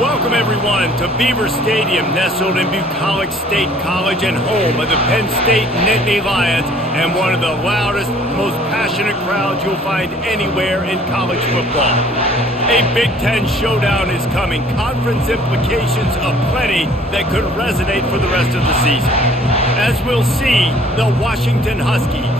Welcome, everyone, to Beaver Stadium, nestled in Bucolic State College and home of the Penn State Nittany Lions and one of the loudest, most passionate crowds you'll find anywhere in college football. A Big Ten showdown is coming, conference implications aplenty that could resonate for the rest of the season. As we'll see, the Washington Huskies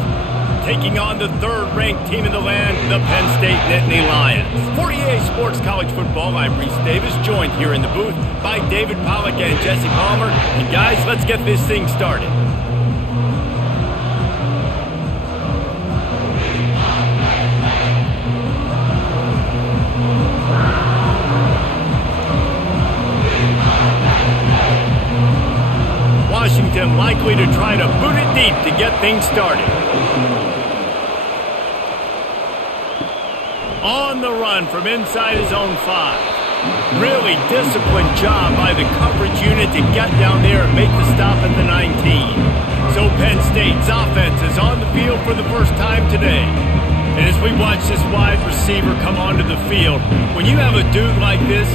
taking on the third-ranked team in the land, the Penn State Nittany Lions. For EA Sports College Football, I'm Reese Davis, joined here in the booth by David Pollack and Jesse Palmer. And guys, let's get this thing started. Washington likely to try to boot it deep to get things started. On the run from inside his own 5. Really disciplined job by the coverage unit to get down there and make the stop at the 19. So Penn State's offense is on the field for the first time today. And as we watch this wide receiver come onto the field, when you have a dude like this,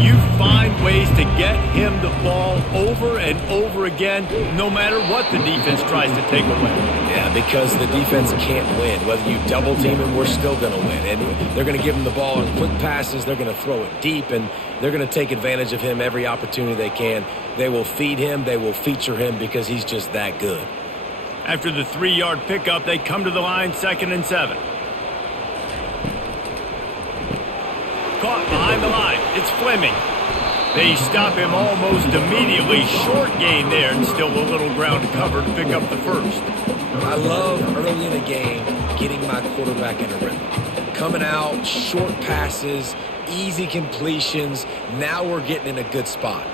you find ways to get him the ball over and over again, no matter what the defense tries to take away. Yeah, because the defense can't win. Whether you double team him, we're still going to win. And they're going to give him the ball in quick passes. They're going to throw it deep, and they're going to take advantage of him every opportunity they can. They will feed him. They will feature him because he's just that good. After the 3-yard pickup, they come to the line, 2nd and 7. Caught behind the line. It's Fleming. They stop him almost immediately. Short gain there, and still a little ground to cover to pick up the first. I love early in the game getting my quarterback in a rhythm. Coming out, short passes, easy completions. Now we're getting in a good spot.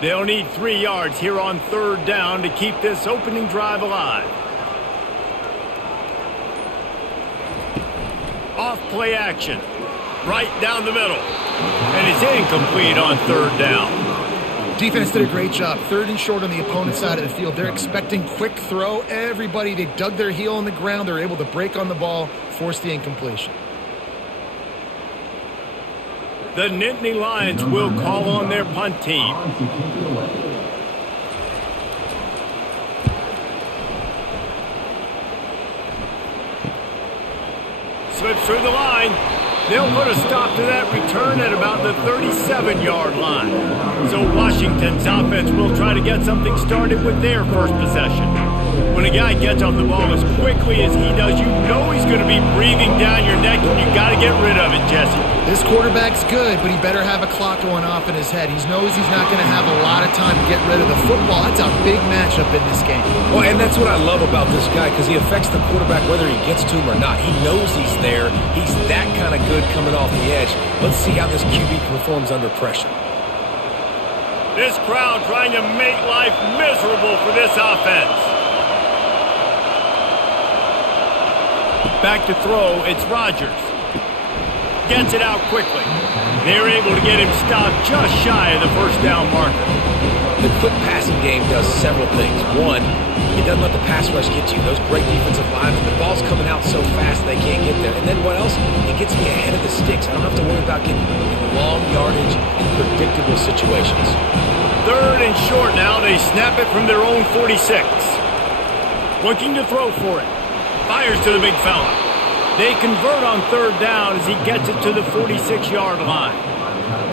They'll need 3 yards here on 3rd down to keep this opening drive alive. Off play action. Right down the middle. And it's incomplete on 3rd down. Defense did a great job. 3rd and short on the opponent's side of the field. They're expecting quick throw. Everybody, they dug their heel on the ground. They're able to break on the ball, force the incompletion. The Nittany Lions will call on their punt team. Slips through the line. They'll put a stop to that return at about the 37-yard line. So Washington's offense will try to get something started with their first possession. When a guy gets off the ball as quickly as he does, you know he's going to be breathing down your neck, and you got to get rid of it, Jesse. This quarterback's good, but he better have a clock going off in his head. He knows he's not going to have a lot of time to get rid of the football. That's a big matchup in this game. Well, and that's what I love about this guy, because he affects the quarterback whether he gets to him or not. He knows he's there. He's that kind of good coming off the edge. Let's see how this QB performs under pressure. This crowd trying to make life miserable for this offense. Back to throw, it's Rodgers. Gets it out quickly. They're able to get him stopped just shy of the first down marker. The quick passing game does several things. One, it doesn't let the pass rush get you. Those great defensive linemen, the ball's coming out so fast they can't get there. And then what else? It gets me ahead of the sticks. I don't have to worry about getting in long yardage in predictable situations. 3rd and short now. They snap it from their own 46. Looking to throw for it. Fires to the big fella. They convert on 3rd down as he gets it to the 46-yard line.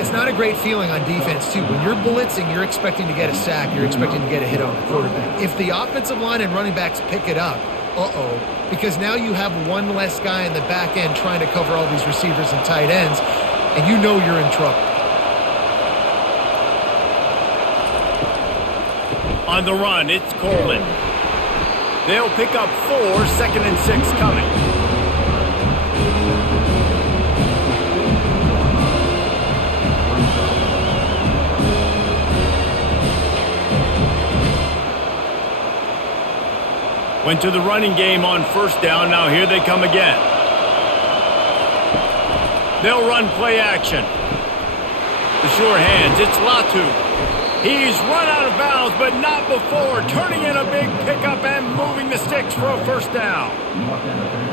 It's not a great feeling on defense, too. When you're blitzing, you're expecting to get a sack. You're expecting to get a hit on the quarterback. If the offensive line and running backs pick it up, because now you have one less guy in the back end trying to cover all these receivers and tight ends, and you know you're in trouble. On the run, it's Coleman. They'll pick up 4, 2nd and 6 coming. Went to the running game on 1st down. Now here they come again. They'll run play action. The sure hands, it's Latu. He's run out of bounds, but not before turning in a big pickup and moving the sticks for a first down.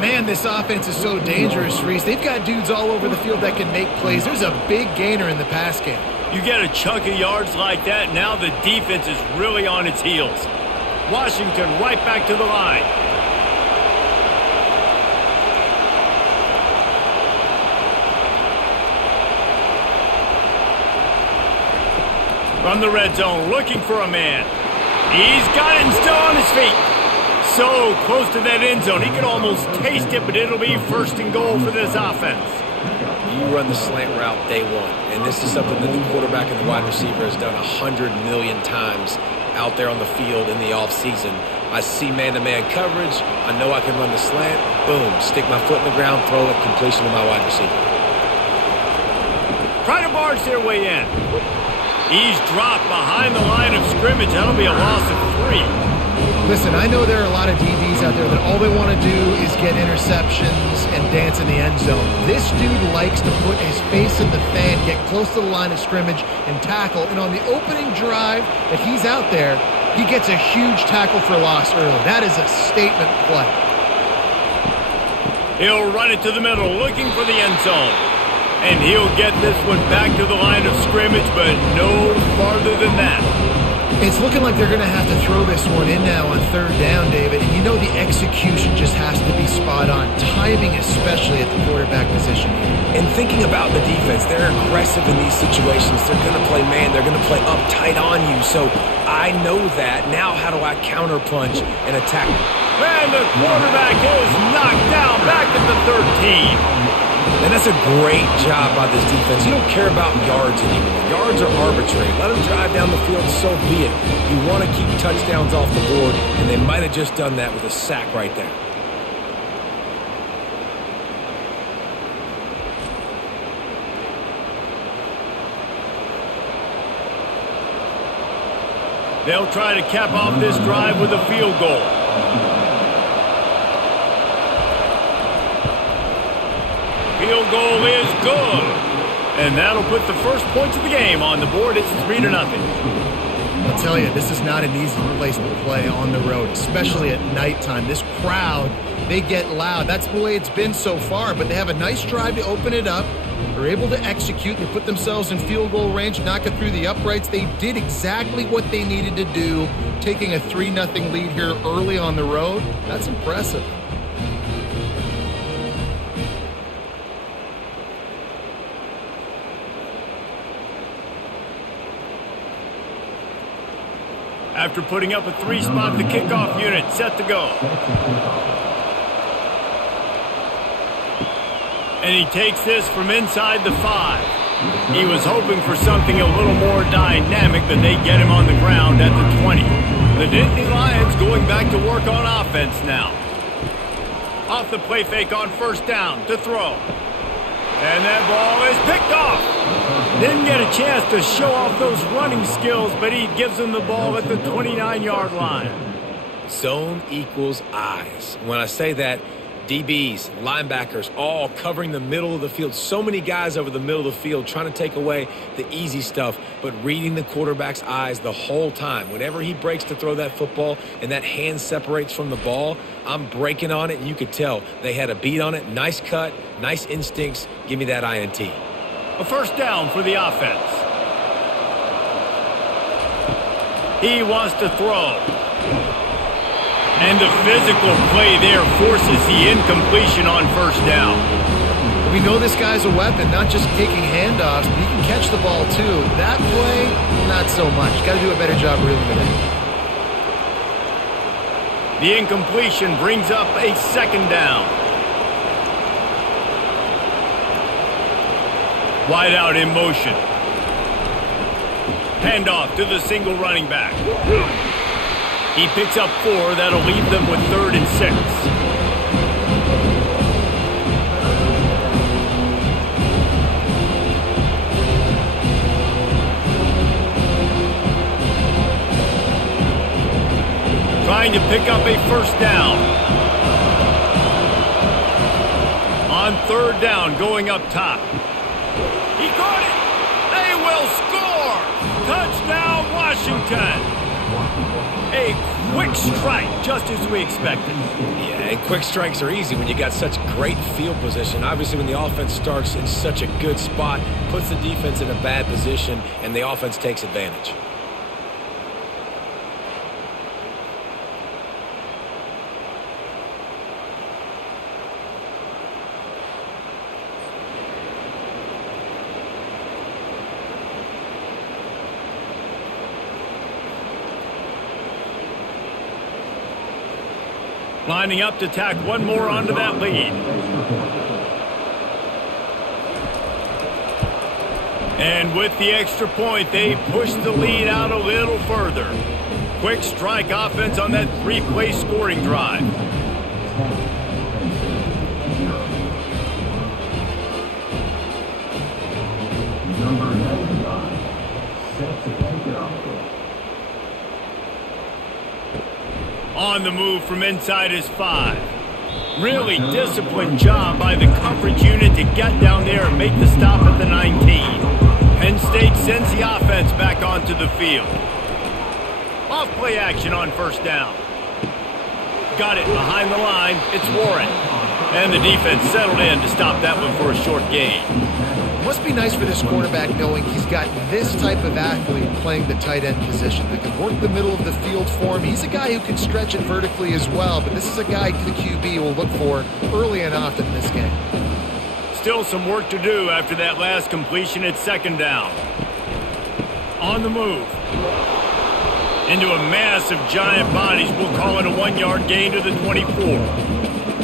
Man, this offense is so dangerous, Reese. They've got dudes all over the field that can make plays. There's a big gainer in the pass game. You get a chunk of yards like that, now the defense is really on its heels. Washington right back to the line. From the red zone, looking for a man. He's got it and still on his feet. So close to that end zone, he can almost taste it, but it'll be first and goal for this offense. You run the slant route day one, and this is something that the quarterback and the wide receiver has done 100 million times out there on the field in the offseason. I see man-to-man coverage. I know I can run the slant. Boom, stick my foot in the ground, throw it, completion to my wide receiver. Try to barge their way in. He's dropped behind the line of scrimmage. That'll be a loss of 3. Listen, I know there are a lot of DBs out there that all they want to do is get interceptions and dance in the end zone. This dude likes to put his face in the fan, get close to the line of scrimmage, and tackle. And on the opening drive that he's out there, he gets a huge tackle for loss early. That is a statement play. He'll run it to the middle, looking for the end zone. And he'll get this one back to the line of scrimmage, but no farther than that. It's looking like they're going to have to throw this one in now on third down, David. And you know the execution just has to be spot on. Timing especially at the quarterback position here. And thinking about the defense, they're aggressive in these situations. They're going to play man. They're going to play up tight on you. So I know that. Now how do I counterpunch and attack? And the quarterback is knocked down back at the 13. And that's a great job by this defense. You don't care about yards anymore. Yards are arbitrary. Let them drive down the field, so be it. You want to keep touchdowns off the board, and they might have just done that with a sack right there. They'll try to cap off this drive with a field goal. Field goal is good. And that'll put the first points of the game on the board. It's 3-0. I'll tell you, this is not an easy place to play on the road, especially at nighttime. This crowd, they get loud. That's the way it's been so far, but they have a nice drive to open it up. They're able to execute. They put themselves in field goal range, knock it through the uprights. They did exactly what they needed to do, taking a 3-0 lead here early on the road. That's impressive. After putting up a 3-spot, the kickoff unit set to go. And he takes this from inside the 5. He was hoping for something a little more dynamic, but they get him on the ground at the 20. The Nittany Lions going back to work on offense now. Off the play fake on first down to throw. And that ball is picked off. Didn't get a chance to show off those running skills, but he gives them the ball at the 29-yard line. Zone equals eyes. When I say that, DBs, linebackers, all covering the middle of the field. So many guys over the middle of the field trying to take away the easy stuff, but reading the quarterback's eyes the whole time. Whenever he breaks to throw that football and that hand separates from the ball, I'm breaking on it, and you could tell they had a beat on it. Nice cut, nice instincts. Give me that INT. A first down for the offense. He wants to throw. And the physical play there forces the incompletion on first down. We know this guy's a weapon, not just taking handoffs, but he can catch the ball too. That play, not so much. Got to do a better job reeling it in. The incompletion brings up a second down. Wide out in motion. Handoff to the single running back. He picks up 4. That'll leave them with 3rd and 6. Trying to pick up a first down. On 3rd down, going up top. He caught it. They will score. Touchdown, Washington. A quick strike, just as we expected. Yeah, and quick strikes are easy when you got such great field position. Obviously, when the offense starts in such a good spot, puts the defense in a bad position, and the offense takes advantage. Lining up to tack one more onto that lead. And with the extra point, they push the lead out a little further. Quick strike offense on that three-play scoring drive. On the move from inside his 5. Really disciplined job by the coverage unit to get down there and make the stop at the 19. Penn State sends the offense back onto the field. Off play action on first down. Got it behind the line. It's Warren. And the defense settled in to stop that one for a short gain. Must be nice for this quarterback knowing he's got this type of athlete playing the tight end position that can work the middle of the field for him. He's a guy who can stretch it vertically as well, but this is a guy the QB will look for early and often in this game. Still some work to do after that last completion at second down. On the move. Into a mass of giant bodies. We'll call it a 1-yard gain to the 24.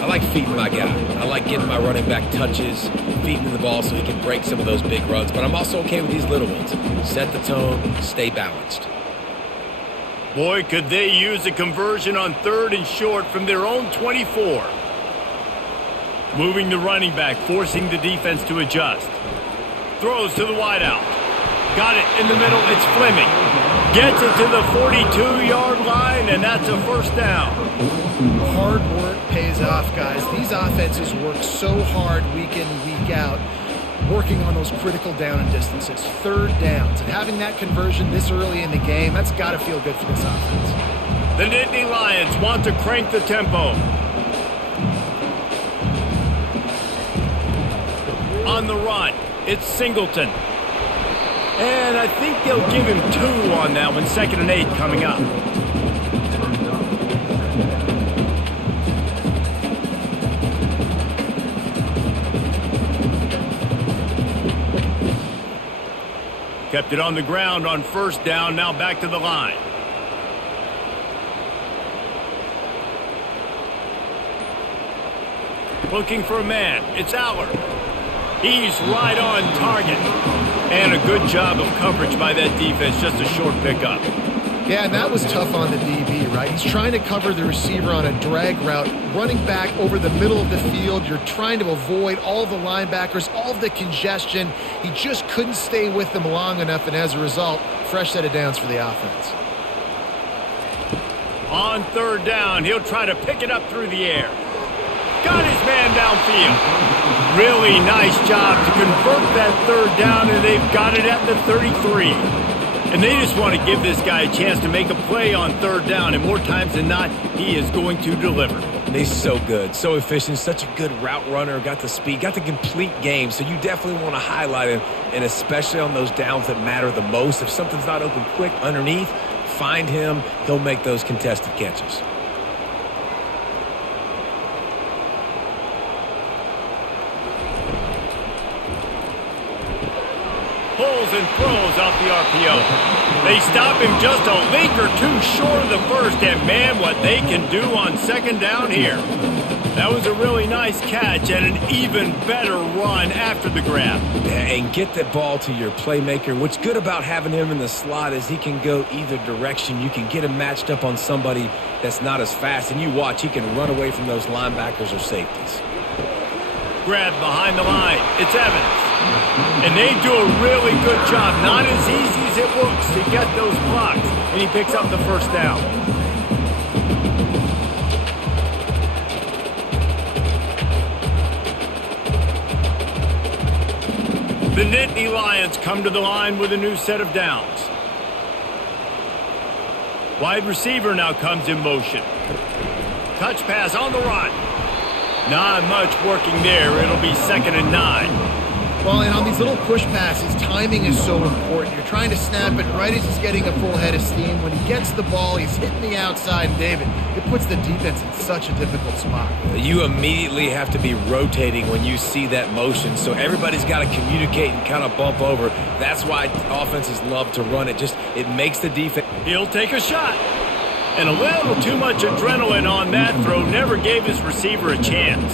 I like feeding my guy. I like getting my running back touches, feeding him the ball so he can break some of those big runs. But I'm also okay with these little ones. Set the tone, stay balanced. Boy, could they use a conversion on 3rd and short from their own 24. Moving the running back, forcing the defense to adjust. Throws to the wideout. Got it in the middle. It's Fleming. Gets it to the 42-yard line, and that's a first down. Hard work pays off, guys. These offenses work so hard week in, week out, working on those critical down and distances, 3rd downs. And having that conversion this early in the game, that's got to feel good for this offense. The Nittany Lions want to crank the tempo. On the run, it's Singleton. And I think they'll give him 2 on that one. 2nd and 8 coming up. Kept it on the ground on first down. Now back to the line. Looking for a man. It's Aller. He's right on target. And a good job of coverage by that defense. Just a short pickup. Yeah, and that was tough on the DB, right? He's trying to cover the receiver on a drag route, running back over the middle of the field. You're trying to avoid all the linebackers, all of the congestion. He just couldn't stay with them long enough, and as a result, fresh set of downs for the offense. On 3rd down, he'll try to pick it up through the air. Got his man downfield. Really nice job to convert that 3rd down, and they've got it at the 33. And they just want to give this guy a chance to make a play on 3rd down, and more times than not, he is going to deliver. He's so good, so efficient, such a good route runner, got the speed, got the complete game, so you definitely want to highlight him, and especially on those downs that matter the most. If something's not open quick underneath, find him. He'll make those contested catches. Pulls and throws off the RPO. They stop him just a link or 2 short of the first, and man, what they can do on 2nd down here. That was a really nice catch and an even better run after the grab. Yeah, and get that ball to your playmaker. What's good about having him in the slot is he can go either direction. You can get him matched up on somebody that's not as fast, and you watch, he can run away from those linebackers or safeties. Grab behind the line. It's Evans. And they do a really good job. Not as easy as it looks to get those blocks. And he picks up the first down. The Nittany Lions come to the line with a new set of downs. Wide receiver now comes in motion. Touch pass on the run. Not much working there. It'll be 2nd and 9. Well, and on these little push passes, timing is so important. You're trying to snap it right as he's getting a full head of steam. When he gets the ball, he's hitting the outside. And David, it puts the defense in such a difficult spot. You immediately have to be rotating when you see that motion, so everybody's got to communicate and kind of bump over. That's why offenses love to run it. It makes the defense. He'll take a shot. And a little too much adrenaline on that throw never gave his receiver a chance.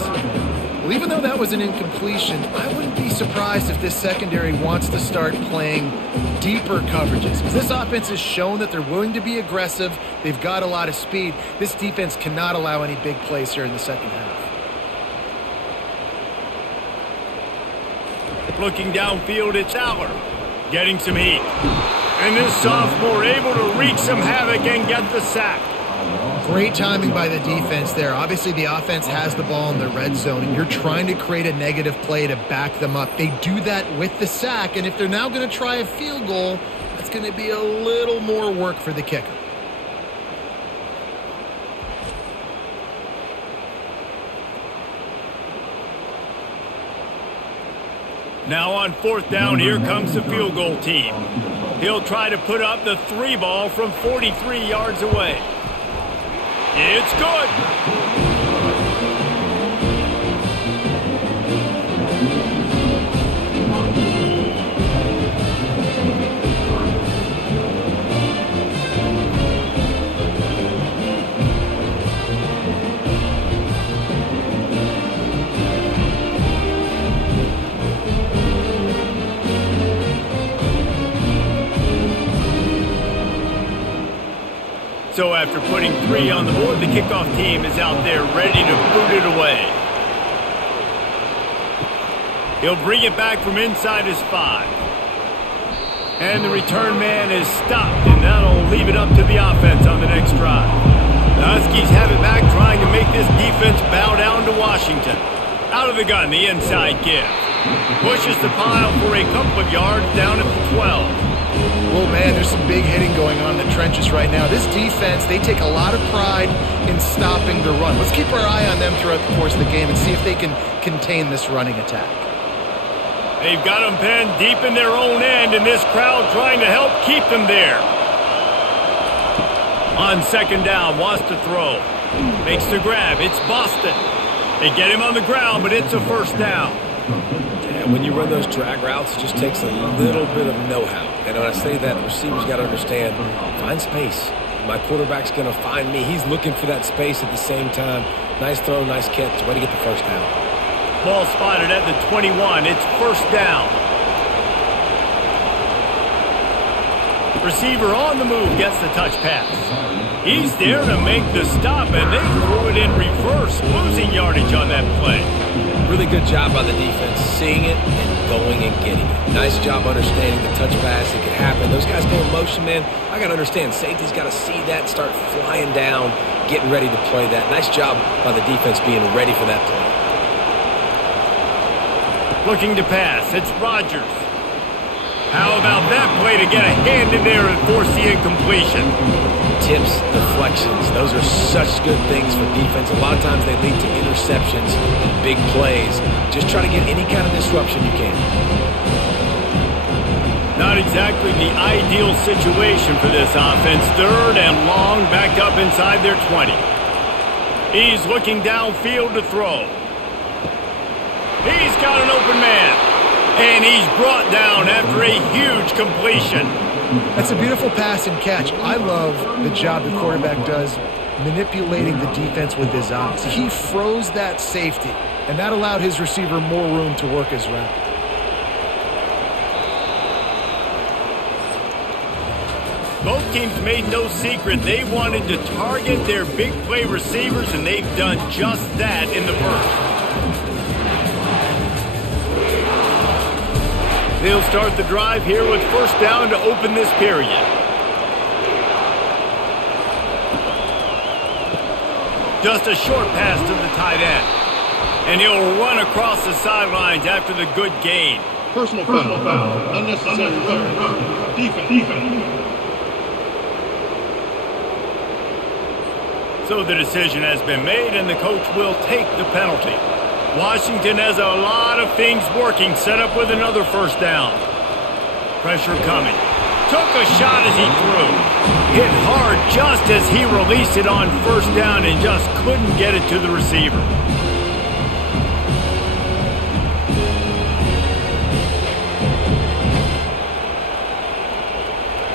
Well, even though that was an incompletion, I wouldn't be surprised if this secondary wants to start playing deeper coverages. Because this offense has shown that they're willing to be aggressive. They've got a lot of speed. This defense cannot allow any big plays here in the second half. Looking downfield, it's Aller. Getting some heat. And this sophomore able to wreak some havoc and get the sack. Great timing by the defense there. Obviously, the offense has the ball in the red zone, and you're trying to create a negative play to back them up. They do that with the sack, and if they're now going to try a field goal, that's going to be a little more work for the kicker. Now on 4th down, here comes the field goal team. He'll try to put up the 3 ball from 43 yards away. It's good. So after putting 3 on the board, the kickoff team is out there ready to boot it away. He'll bring it back from inside his 5. And the return man is stopped, and that'll leave it up to the offense on the next drive. The Huskies have it back, trying to make this defense bow down to Washington. Out of the gun, the inside give. Pushes the pile for a couple of yards down at the 12. Well, man, there's some big hitting going on in the trenches right now. This defense, they take a lot of pride in stopping the run. Let's keep our eye on them throughout the course of the game and see if they can contain this running attack. They've got them pinned deep in their own end, and this crowd trying to help keep them there. On 2nd down, wants to throw. Makes the grab. It's Boston. They get him on the ground, but it's a 1st down. When you run those drag routes, it just takes a little bit of know-how. And when I say that, the receiver's got to understand, find space. My quarterback's going to find me. He's looking for that space at the same time. Nice throw, nice catch. Way to get the 1st down. Ball spotted at the 21. It's 1st down. Receiver on the move gets the touch pass. He's there to make the stop, and they threw it in reverse, losing yardage on that play. Really good job by the defense, seeing it and going and getting it. Nice job understanding the touch pass. It could happen. Those guys go in motion, man. I got to understand. Safety's got to see that, start flying down, getting ready to play that. Nice job by the defense being ready for that play. Looking to pass. It's Rodgers. How about that play to get a hand in there and force the incompletion? Tips, deflections, those are such good things for defense. A lot of times they lead to interceptions and big plays. Just try to get any kind of disruption you can. Not exactly the ideal situation for this offense. 3rd and long, back up inside their 20. He's looking downfield to throw. He's got an open man. And he's brought down after a huge completion. That's a beautiful pass and catch. I love the job the quarterback does manipulating the defense with his eyes. He froze that safety, and that allowed his receiver more room to work his route. Both teams made no secret they wanted to target their big play receivers, and they've done just that in the 1st. They'll start the drive here with 1st down to open this period. Just a short pass to the tight end. And he'll run across the sidelines after the good gain. Personal foul. Unnecessary. Defense. So the decision has been made, and the coach will take the penalty. Washington has a lot of things working, set up with another first down. Pressure coming. Took a shot as he threw. Hit hard just as he released it on first down and just couldn't get it to the receiver.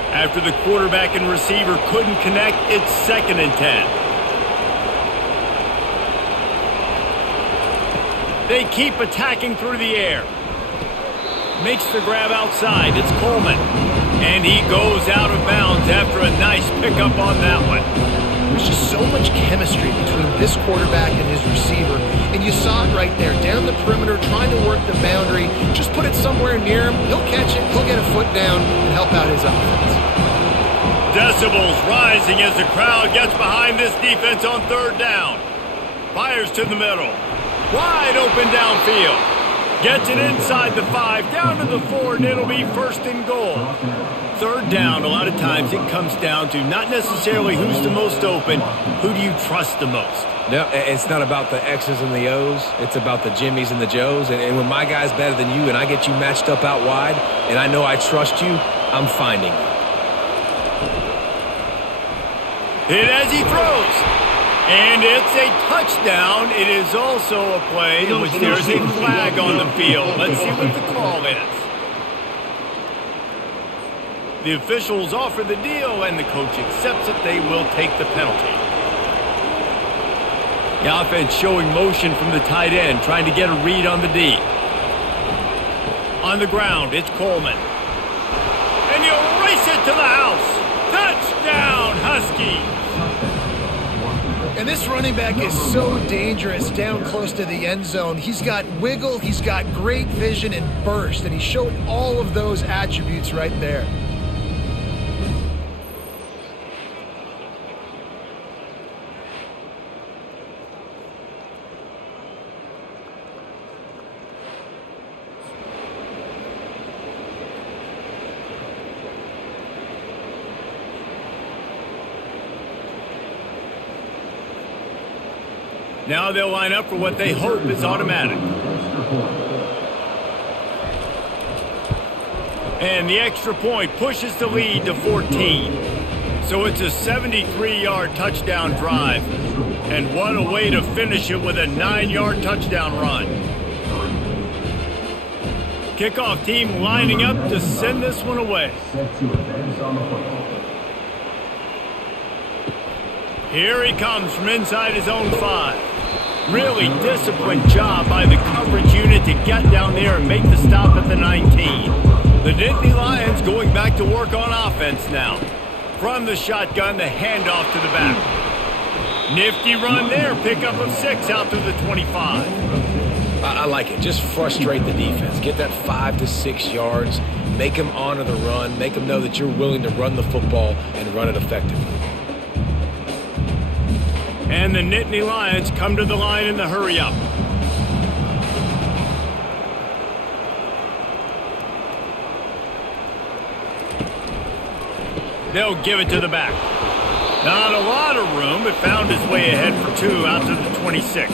After the quarterback and receiver couldn't connect, it's 2nd and 10. They keep attacking through the air. Makes the grab outside. It's Coleman. And he goes out of bounds after a nice pickup on that one. There's just so much chemistry between this quarterback and his receiver. And you saw it right there, down the perimeter, trying to work the boundary. Just put it somewhere near him. He'll catch it. He'll get a foot down and help out his offense. Decibels rising as the crowd gets behind this defense on 3rd down. Fires to the middle. Wide open downfield. Gets it inside the 5, down to the 4, and it'll be 1st and goal. 3rd down, a lot of times it comes down to not necessarily who's the most open, who do you trust the most? No, it's not about the X's and the O's. It's about the Jimmies and the Joes. And when my guy's better than you and I get you matched up out wide and I know I trust you, I'm finding you. Hit as he throws. And it's a touchdown. It is also a play in which there is a flag on the field. Let's see what the call is. The officials offer the deal, and the coach accepts it. They will take the penalty. The offense showing motion from the tight end, trying to get a read on the D. On the ground, it's Coleman. And he'll race it to the house. Touchdown, Huskies. And this running back is so dangerous down close to the end zone. He's got wiggle, he's got great vision and burst, and he showed all of those attributes right there. Now they'll line up for what they hope is automatic. And the extra point pushes the lead to 14. So it's a 73-yard touchdown drive. And what a way to finish it with a 9-yard touchdown run. Kickoff team lining up to send this one away. Here he comes from inside his own 5. Really disciplined job by the coverage unit to get down there and make the stop at the 19. The Nittany Lions going back to work on offense now. From the shotgun, the handoff to the back. Nifty run there, pickup of 6 out to the 25. I like it. Just frustrate the defense. Get that 5 to 6 yards. Make them honor the run. Make them know that you're willing to run the football and run it effectively. And the Nittany Lions come to the line in the hurry-up. They'll give it to the back. Not a lot of room, but found his way ahead for 2 out to the 26.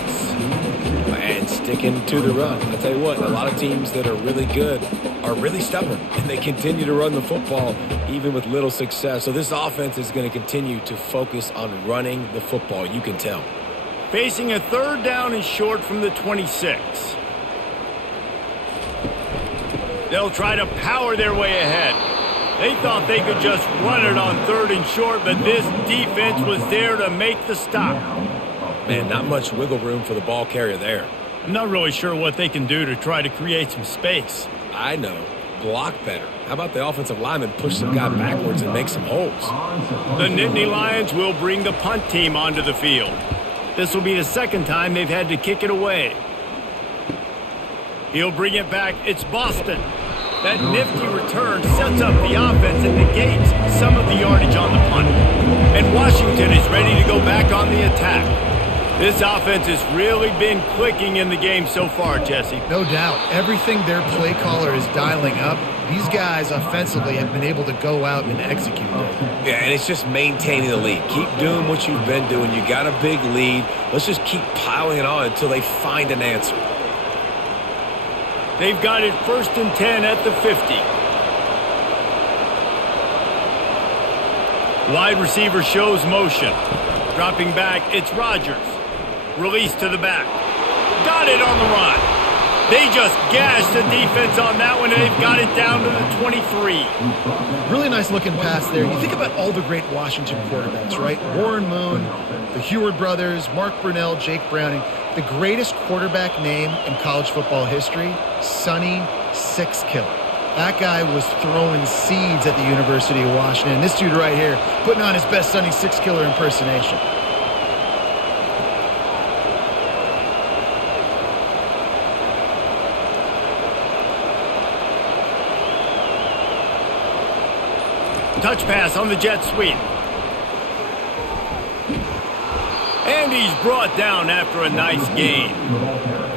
And sticking to the run. I'll tell you what, a lot of teams that are really good are really stubborn, and they continue to run the football even with little success. So this offense is going to continue to focus on running the football, you can tell. Facing a 3rd down and short from the 26. They'll try to power their way ahead. They thought they could just run it on 3rd and short, but this defense was there to make the stop. Man, not much wiggle room for the ball carrier there. I'm not really sure what they can do to try to create some space. I know. Block better. How about the offensive lineman push some guy backwards and make some holes? The Nittany Lions will bring the punt team onto the field. This will be the 2nd time they've had to kick it away. He'll bring it back. It's Boston. That nifty return sets up the offense and negates some of the yardage on the punt. And Washington is ready to go back on the attack. This offense has really been clicking in the game so far, Jesse. No doubt. Everything their play caller is dialing up, these guys offensively have been able to go out and execute. Yeah, and it's just maintaining the lead. Keep doing what you've been doing. You got a big lead. Let's just keep piling it on until they find an answer. They've got it 1st and 10 at the 50. Wide receiver shows motion. Dropping back, it's Rodgers. Release to the back. Got it on the run. They just gashed the defense on that one, and they've got it down to the 23. Really nice looking pass there. You think about all the great Washington quarterbacks, right? Warren Moon, the Heward brothers, Mark Brunell, Jake Browning. The greatest quarterback name in college football history, Sonny Six Killer. That guy was throwing seeds at the University of Washington. This dude right here putting on his best Sonny Six Killer impersonation. Touch pass on the jet sweep. And he's brought down after a nice gain.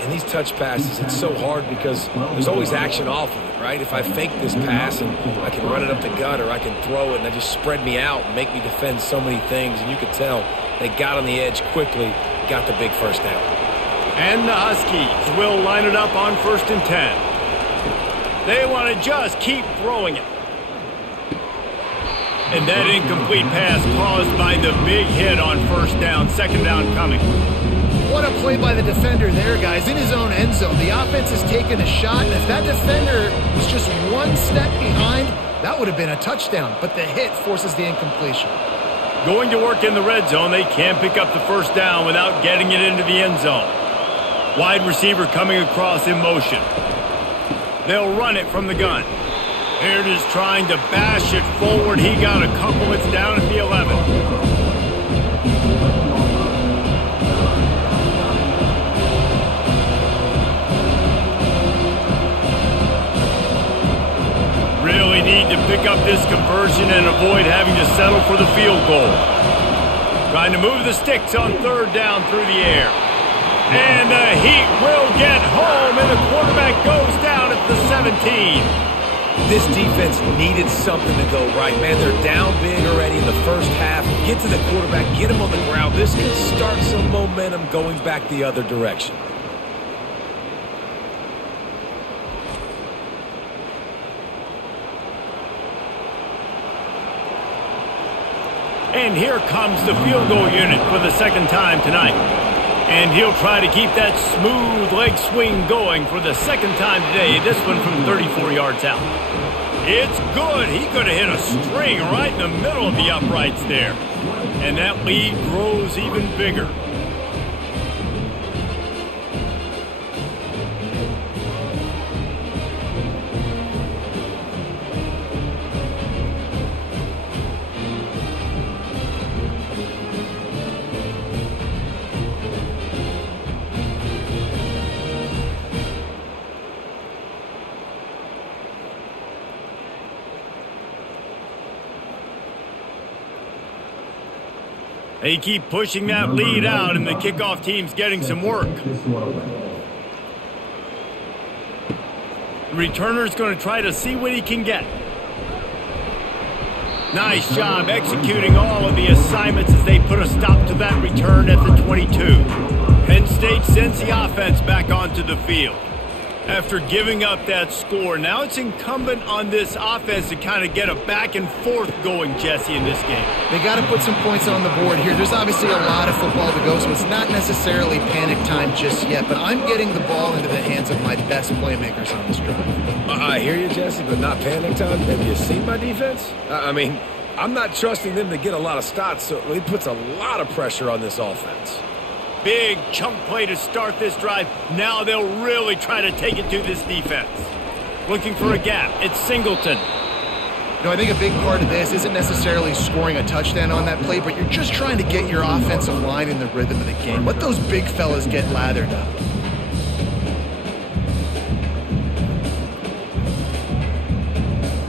In these touch passes, it's so hard because there's always action off of it, right? If I fake this pass and I can run it up the gut or I can throw it and they just spread me out and make me defend so many things, and you could tell they got on the edge quickly, got the big first down. And the Huskies will line it up on 1st and 10. They want to just keep throwing it. And that incomplete pass caused by the big hit on 1st down. 2nd down coming. What a play by the defender there, guys. In his own end zone, the offense has taken a shot, and if that defender was just one step behind, that would have been a touchdown. But the hit forces the incompletion. Going to work in the red zone, they can't pick up the 1st down without getting it into the end zone. Wide receiver coming across in motion. They'll run it from the gun. Here it is trying to bash it forward. He got a couple. It's down at the 11. Really need to pick up this conversion and avoid having to settle for the field goal. Trying to move the sticks on 3rd down through the air. And the Heat will get home, and the quarterback goes down at the 17. This defense needed something to go right. Man, they're down big already in the first half. Get to the quarterback, get him on the ground. This could start some momentum going back the other direction. And here comes the field goal unit for the 2nd time tonight. And he'll try to keep that smooth leg swing going for the 2nd time today. This one from 34 yards out. It's good. He could have hit a string right in the middle of the uprights there. And that lead grows even bigger. They keep pushing that lead out, and the kickoff team's getting some work. The returner's going to try to see what he can get. Nice job executing all of the assignments as they put a stop to that return at the 22. Penn State sends the offense back onto the field. After giving up that score, now it's incumbent on this offense to kind of get a back and forth going, Jesse, in this game. They got to put some points on the board here. There's obviously a lot of football to go, so it's not necessarily panic time just yet, but I'm getting the ball into the hands of my best playmakers on this drive. I hear you, Jesse, but not panic time. Have you seen my defense? I mean, I'm not trusting them to get a lot of starts, so it puts a lot of pressure on this offense. Big chunk play to start this drive. Now they'll really try to take it to this defense. Looking for a gap. It's Singleton. You know, I think a big part of this isn't necessarily scoring a touchdown on that play, but you're just trying to get your offensive line in the rhythm of the game. Let those big fellas get lathered up.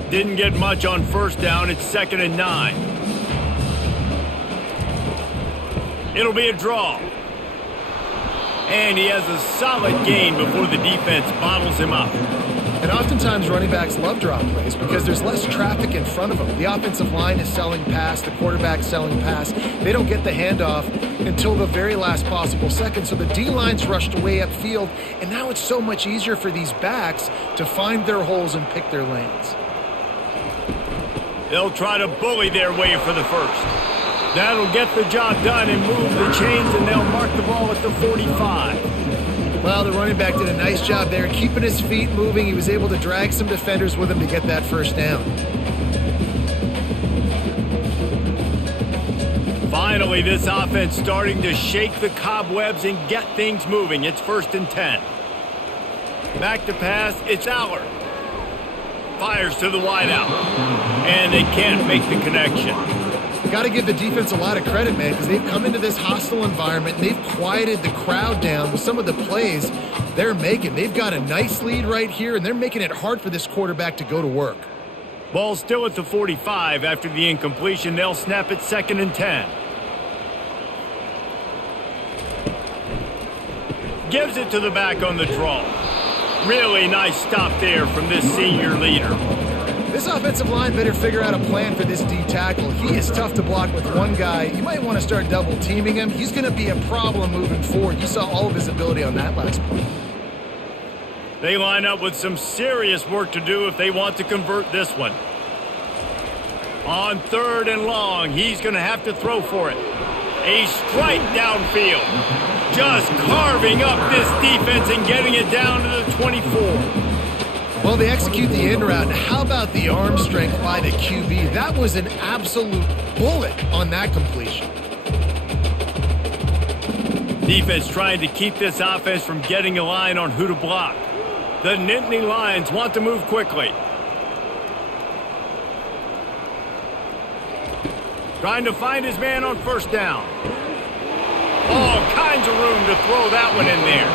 Didn't get much on 1st down. It's 2nd and 9. It'll be a draw. And he has a solid gain before the defense bottles him up. And oftentimes running backs love drop plays because there's less traffic in front of them. The offensive line is selling pass, the quarterback's selling pass. They don't get the handoff until the very last possible second. So the D-line's rushed way upfield, and now it's so much easier for these backs to find their holes and pick their lanes. They'll try to bully their way for the first. That'll get the job done and move the chains, and they'll mark the ball at the 45. Well, the running back did a nice job there, keeping his feet moving. He was able to drag some defenders with him to get that first down. Finally, this offense starting to shake the cobwebs and get things moving. It's 1st and 10. Back to pass, it's Aller. Fires to the wideout. And they can't make the connection. Got to give the defense a lot of credit, man, because they've come into this hostile environment and they've quieted the crowd down with some of the plays they're making. They've got a nice lead right here, and they're making it hard for this quarterback to go to work. Ball still at the 45 after the incompletion. They'll snap it 2nd and 10. Gives it to the back on the draw. Really nice stop there from this senior leader. This offensive line better figure out a plan for this D tackle. He is tough to block with one guy. You might want to start double teaming him. He's going to be a problem moving forward. You saw all of his ability on that last play. They line up with some serious work to do if they want to convert this one. On 3rd and long, he's going to have to throw for it. A strike downfield. Just carving up this defense and getting it down to the 24. Well, they execute the end route. Now, how about the arm strength by the QB? That was an absolute bullet on that completion. Defense trying to keep this offense from getting a line on who to block. The Nittany Lions want to move quickly. Trying to find his man on 1st down. All kinds of room to throw that one in there.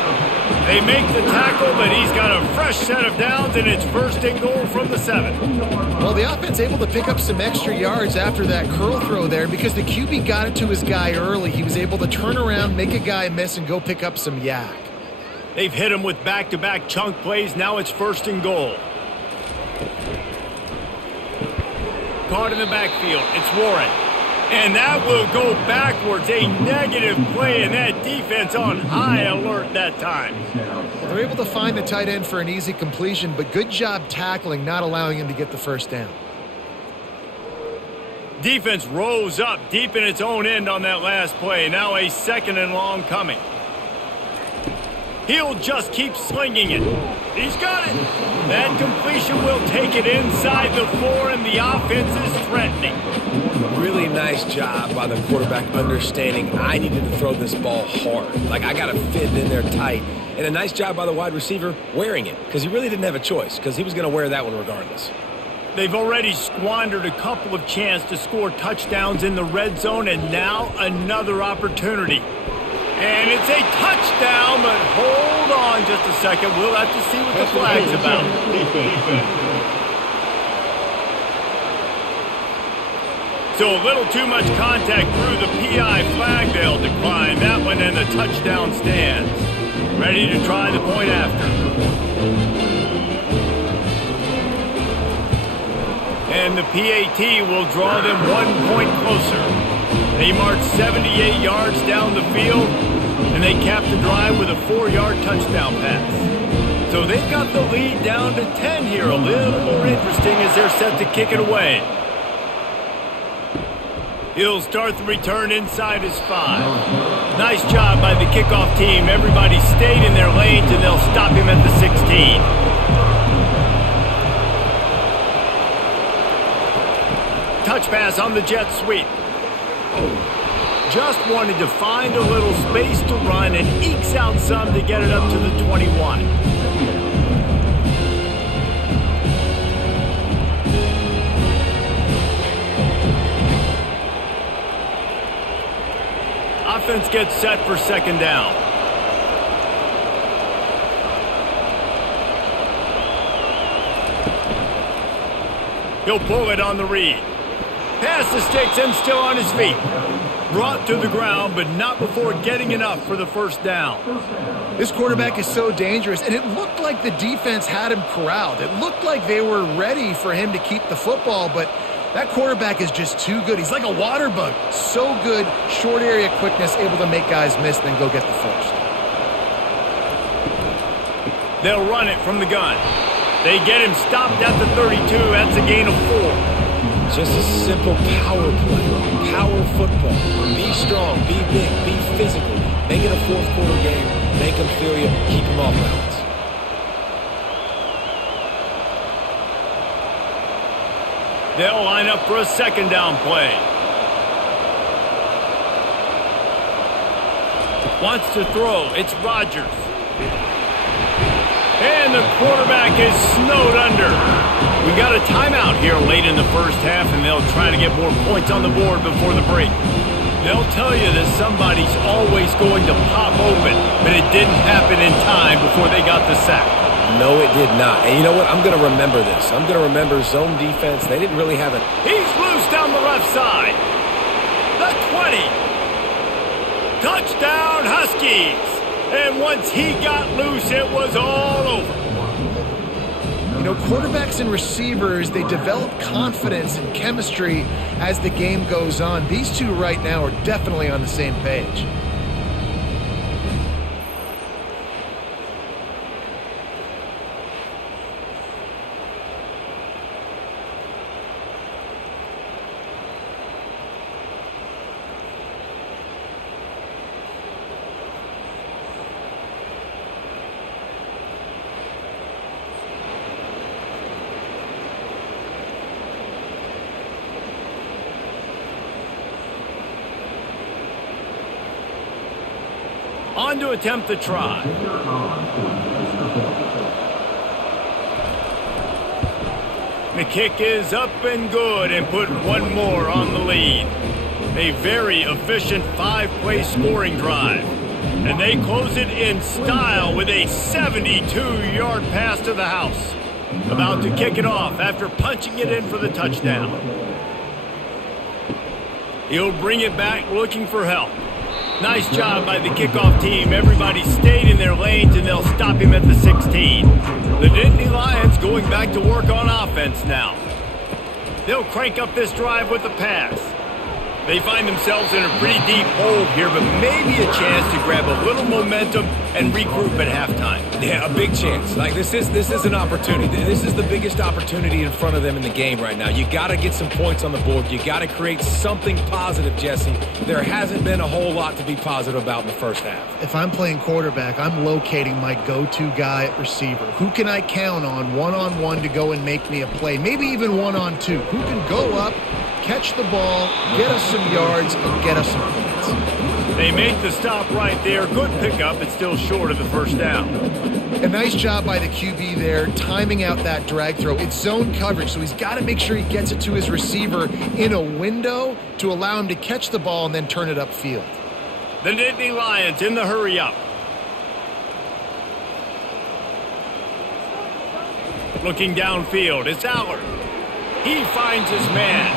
They make the tackle, but he's got a fresh set of downs, and it's 1st and goal from the 7. Well, the offense able to pick up some extra yards after that curl throw there because the QB got it to his guy early. He was able to turn around, make a guy miss, and go pick up some yak. They've hit him with back-to-back chunk plays. Now it's 1st and goal. Caught in the backfield. It's Warren. And that will go backwards. A negative play, and that defense on high alert that time. They're able to find the tight end for an easy completion, but good job tackling, not allowing him to get the first down. Defense rose up deep in its own end on that last play. Now a 2nd and long coming. He'll just keep slinging it. He's got it. That completion will take it inside the 4, and the offense is threatening. Really nice job by the quarterback understanding I needed to throw this ball hard. Like, I got to fit it in there tight. And a nice job by the wide receiver wearing it because he really didn't have a choice because he was going to wear that one regardless. They've already squandered a couple of chances to score touchdowns in the red zone, and now another opportunity. And it's a touchdown, but hold on just a second. We'll have to see what the flag's about. So a little too much contact through the PI flag. They'll decline that one, and the touchdown stands. Ready to try the point after. And the PAT will draw them 1 point closer. They march 78 yards down the field, and they cap the drive with a 4-yard touchdown pass. So they've got the lead down to 10 here. A little more interesting as they're set to kick it away. He'll start the return inside his 5. Nice job by the kickoff team. Everybody stayed in their lanes, and they'll stop him at the 16. Touch pass on the jet sweep. Just wanted to find a little space to run and ekes out some to get it up to the 21. Offense gets set for 2nd down. He'll pull it on the read. Past the sticks and still on his feet. Brought to the ground, but not before getting enough for the first down. This quarterback is so dangerous, and it looked like the defense had him corralled. It looked like they were ready for him to keep the football, but that quarterback is just too good. He's like a water bug. So good, short area quickness, able to make guys miss, then go get the first. They'll run it from the gun. They get him stopped at the 32. That's a gain of 4. Just a simple power play. Power football. Be strong, be big, be physical. Make it a fourth quarter game. Make them feel you. Keep them off balance. They'll line up for a second down play. Wants to throw. It's Rodgers. And the quarterback is snowed under. We got a timeout here late in the first half, and they'll try to get more points on the board before the break. They'll tell you that somebody's always going to pop open, but it didn't happen in time before they got the sack. No, it did not. And you know what? I'm going to remember this. I'm going to remember zone defense. They didn't really have it. He's loose down the left side. The 20. Touchdown, Huskies. And once he got loose, it was all over. You know, quarterbacks and receivers, they develop confidence and chemistry as the game goes on. These two right now are definitely on the same page. On to attempt the try. The kick is up and good and put one more on the lead. A very efficient 5-play scoring drive. And they close it in style with a 72-yard pass to the house. About to kick it off after punching it in for the touchdown. He'll bring it back looking for help. Nice job by the kickoff team. Everybody stayed in their lanes, and they'll stop him at the 16. The Nittany Lions going back to work on offense now. They'll crank up this drive with the pass. They find themselves in a pretty deep hole here, but maybe a chance to grab a little momentum and regroup at halftime. Yeah, a big chance. Like this is an opportunity. This is the biggest opportunity in front of them in the game right now. You got to get some points on the board. You got to create something positive, Jesse. There hasn't been a whole lot to be positive about in the first half. If I'm playing quarterback, I'm locating my go-to guy at receiver. Who can I count on one-on-one to go and make me a play? Maybe even one-on-two. Who can go up, catch the ball, get us some yards, and get us some points. They make the stop right there. Good pickup. It's still short of the first down. A nice job by the QB there, timing out that drag throw. It's zone coverage, so he's got to make sure he gets it to his receiver in a window to allow him to catch the ball and then turn it upfield. The Nittany Lions in the hurry-up. Looking downfield, it's Allard. He finds his man,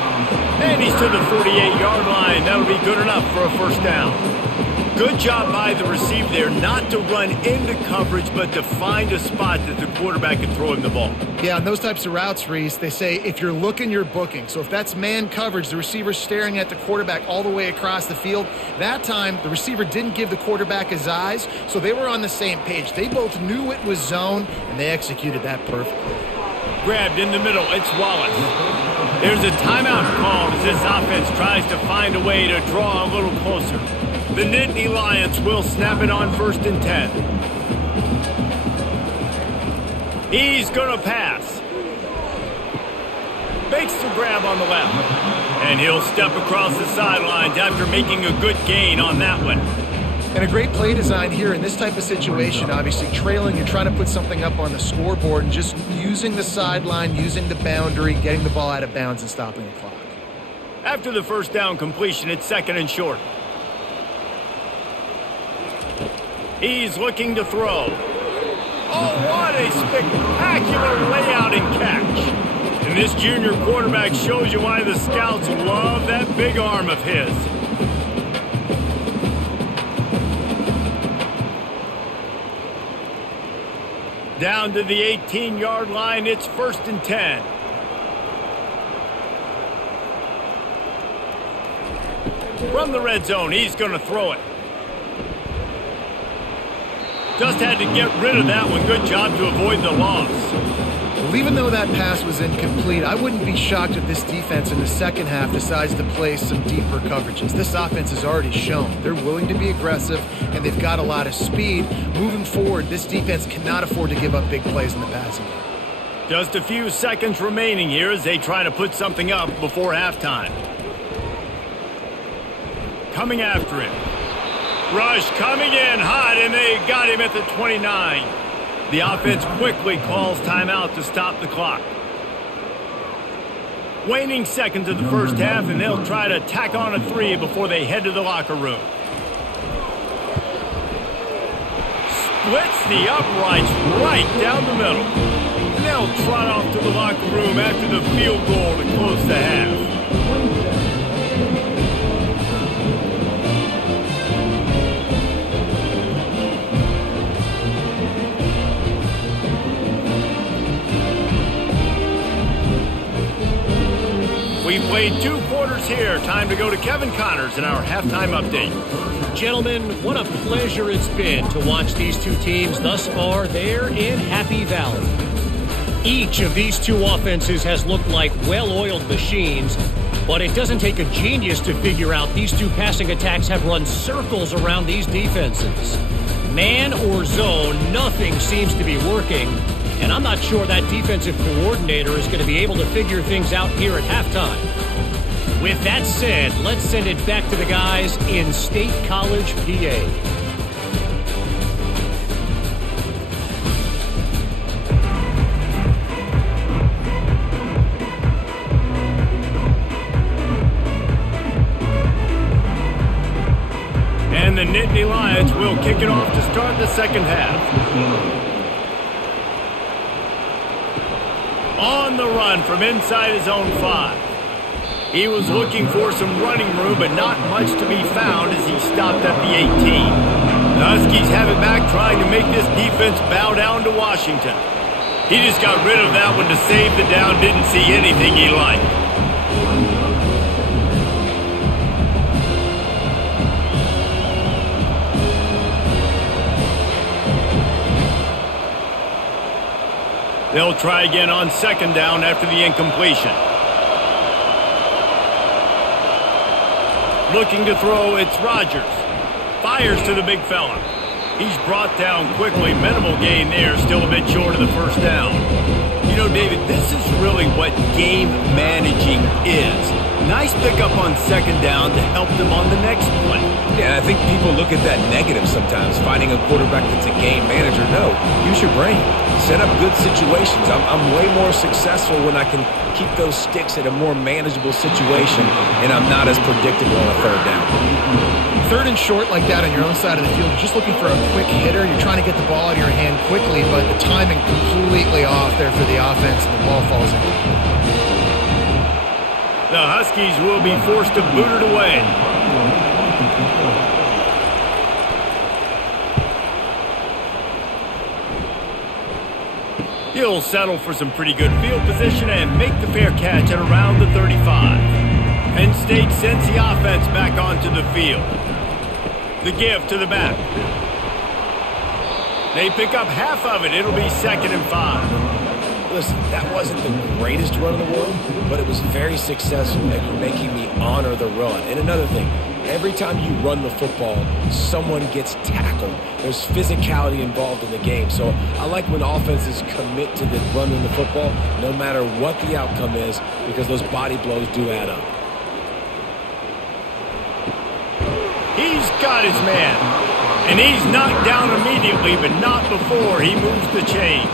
and he's to the 48-yard line. That'll be good enough for a first down. Good job by the receiver there not to run into coverage, but to find a spot that the quarterback can throw him the ball. Yeah, on those types of routes, Reese, they say if you're looking, you're booking. So if that's man coverage, the receiver's staring at the quarterback all the way across the field. That time, the receiver didn't give the quarterback his eyes, so they were on the same page. They both knew it was zone, and they executed that perfectly. Grabbed in the middle, it's Wallace. There's a timeout called as this offense tries to find a way to draw a little closer. The Nittany Lions will snap it on 1st and 10. He's going to pass. Makes the grab on the left. And he'll step across the sidelines after making a good gain on that one. And a great play design here in this type of situation. Obviously, trailing, you're trying to put something up on the scoreboard and just using the sideline, using the boundary, getting the ball out of bounds and stopping the clock. After the first down completion, it's 2nd and short. He's looking to throw. Oh, what a spectacular layout and catch. And this junior quarterback shows you why the scouts love that big arm of his. Down to the 18-yard line, it's 1st and 10. From the red zone, he's going to throw it. Just had to get rid of that one. Good job to avoid the loss. Well, even though that pass was incomplete, I wouldn't be shocked if this defense in the second half decides to play some deeper coverages. This offense has already shown they're willing to be aggressive, and they've got a lot of speed. Moving forward, this defense cannot afford to give up big plays in the passing game. Just a few seconds remaining here as they try to put something up before halftime. Coming after him. Rush coming in hot, and they got him at the 29. The offense quickly calls timeout to stop the clock. Waning seconds of the first half, and they'll try to tack on a 3 before they head to the locker room. Splits the uprights right down the middle. And they'll trot off to the locker room after the field goal to close the half. We played 2 quarters here. Time to go to Kevin Connors in our halftime update. Gentlemen, what a pleasure it's been to watch these two teams thus far there in Happy Valley. Each of these two offenses has looked like well-oiled machines, but it doesn't take a genius to figure out these two passing attacks have run circles around these defenses. Man or zone, nothing seems to be working. And I'm not sure that defensive coordinator is going to be able to figure things out here at halftime. With that said, let's send it back to the guys in State College, PA. And the Nittany Lions will kick it off to start the second half. On the run from inside his own 5. He was looking for some running room, but not much to be found as he stopped at the 18. The Huskies have it back, trying to make this defense bow down to Washington. He just got rid of that one to save the down, didn't see anything he liked. They'll try again on second down after the incompletion. Looking to throw, it's Rodgers. Fires to the big fella. He's brought down quickly. Minimal gain there, still a bit short of the first down. You know, David, this is really what game managing is. Nice pickup on second down to help them on the next play. Yeah, I think people look at that negative sometimes, finding a quarterback that's a game manager. No, use your brain. Set up good situations. I'm way more successful when I can keep those sticks at a more manageable situation, and I'm not as predictable on a third down. Third and short like that on your own side of the field, you're just looking for a quick hitter. You're trying to get the ball out of your hand quickly, but the timing completely off there for the offense, and the ball falls in. The Huskies will be forced to boot it away. He'll settle for some pretty good field position and make the fair catch at around the 35. Penn State sends the offense back onto the field. The give to the back. They pick up half of it. It'll be 2nd and 5. Listen, that wasn't the greatest run in the world, but it was very successful at making me honor the run. And another thing, every time you run the football, someone gets tackled. There's physicality involved in the game. So I like when offenses commit to the running the football, no matter what the outcome is, because those body blows do add up. He's got his man. And he's knocked down immediately, but not before he moves the chains.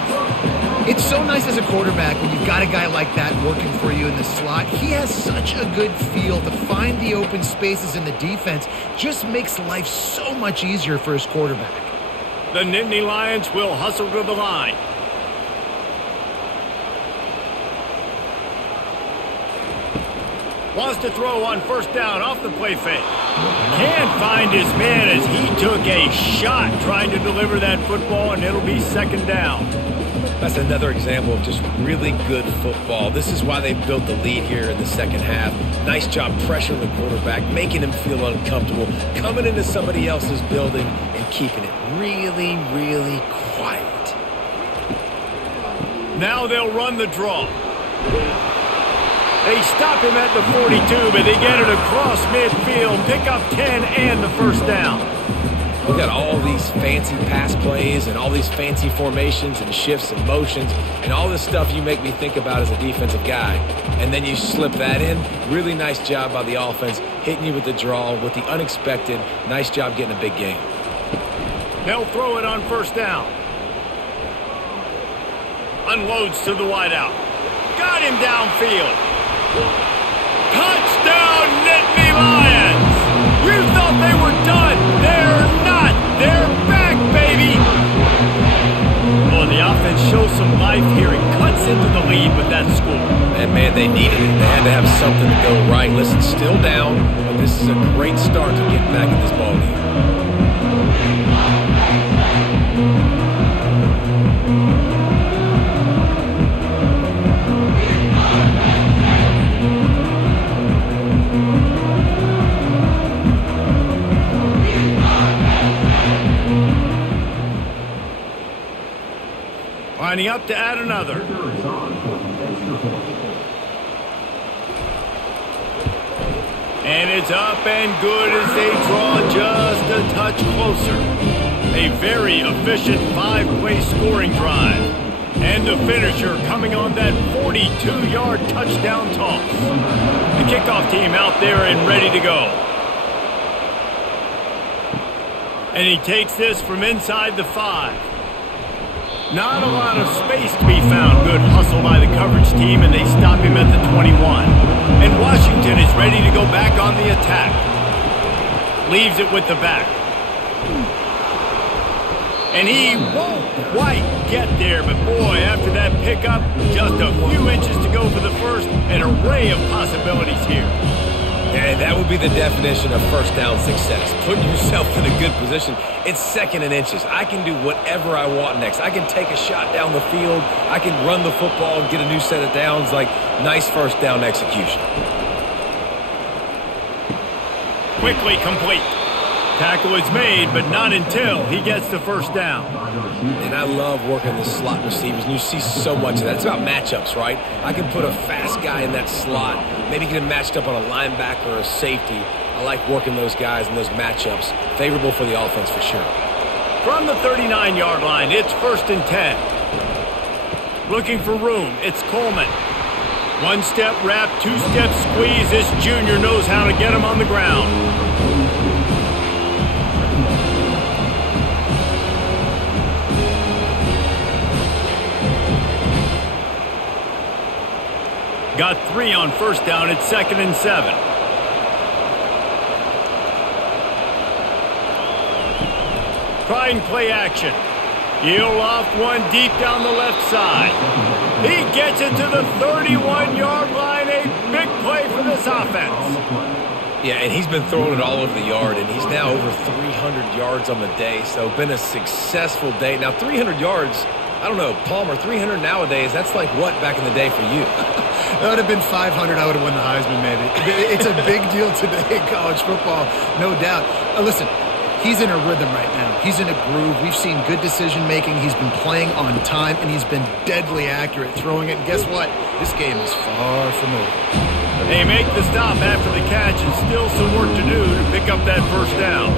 It's so nice as a quarterback when you've got a guy like that working for you in the slot. He has such a good feel to find the open spaces in the defense. Just makes life so much easier for his quarterback. The Nittany Lions will hustle to the line. Wants to throw on first down off the play fake. Can't find his man as he took a shot trying to deliver that football, and it'll be second down. That's another example of just really good football. This is why they've built the lead here in the second half. Nice job pressuring the quarterback, making him feel uncomfortable, coming into somebody else's building and keeping it really, really quiet. Now they'll run the draw. They stop him at the 42, but they get it across midfield, pick up 10 and the first down. We got all these fancy pass plays and all these fancy formations and shifts and motions and all this stuff you make me think about as a defensive guy. And then you slip that in. Really nice job by the offense, hitting you with the draw, with the unexpected. Nice job getting a big game. They'll throw it on first down. Unloads to the wideout. Got him downfield. Touchdown, Nittany Lions! You thought they were done. They're not. They're back, baby. Well, the offense shows some life here and cuts into the lead with that score. And, man, they needed it. They had to have something to go right. Listen, still down, but this is a great start to getting back in this ballgame. Lining up to add another. And it's up and good as they draw just a touch closer. A very efficient 5-play scoring drive. And the finisher coming on that 42-yard touchdown toss. The kickoff team out there and ready to go. And he takes this from inside the 5. Not a lot of space to be found. Good hustle by the coverage team, and they stop him at the 21. And Washington is ready to go back on the attack. Leaves it with the back. And he won't quite get there, but boy, after that pickup, just a few inches to go for the first. An array of possibilities here. And that would be the definition of first down success. Putting yourself in a good position. It's second and inches. I can do whatever I want next. I can take a shot down the field. I can run the football and get a new set of downs. Like, nice first down execution. Quickly complete. Tackle is made, but not until he gets the first down. And I love working the slot receivers, and you see so much of that. It's about matchups, right? I can put a fast guy in that slot, maybe get him matched up on a linebacker or a safety. I like working those guys in those matchups. Favorable for the offense for sure. From the 39-yard line, it's first and 10. Looking for room, it's Coleman. One-step wrap, two-step squeeze. This junior knows how to get him on the ground. Got 3 on first down. It's second and 7. Trying play action. Heel off one deep down the left side. He gets it to the 31-yard line. A big play for this offense. Yeah, and he's been throwing it all over the yard, and he's now over 300 yards on the day, so been a successful day. Now, 300 yards, I don't know, Palmer, 300 nowadays, that's like what back in the day for you? That would have been 500. I would have won the Heisman, maybe. It's a big deal today in college football, no doubt. Listen, he's in a rhythm right now. He's in a groove. We've seen good decision-making. He's been playing on time, and he's been deadly accurate throwing it. And guess what? This game is far from over. They make the stop after the catch, and still some work to do to pick up that first down.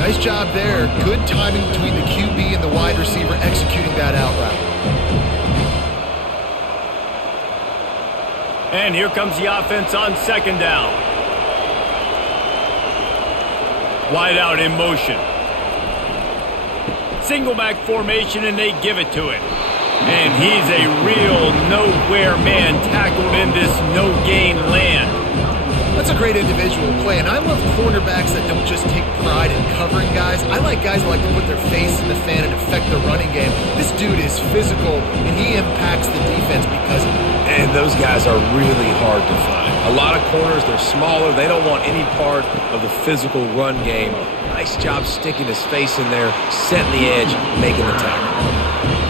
Nice job there. Good timing between the QB and the wide receiver executing that out route. And here comes the offense on second down. Wide out in motion. Single back formation, and they give it to him. And he's a real nowhere man tackled in this no-gain land. That's a great individual play, and I love cornerbacks that don't just take pride in covering guys. I like guys who like to put their face in the fan and affect the running game. This dude is physical, and he impacts the defense because of it. And those guys are really hard to find. A lot of corners, they're smaller. They don't want any part of the physical run game. Nice job sticking his face in there, setting the edge, making the tackle.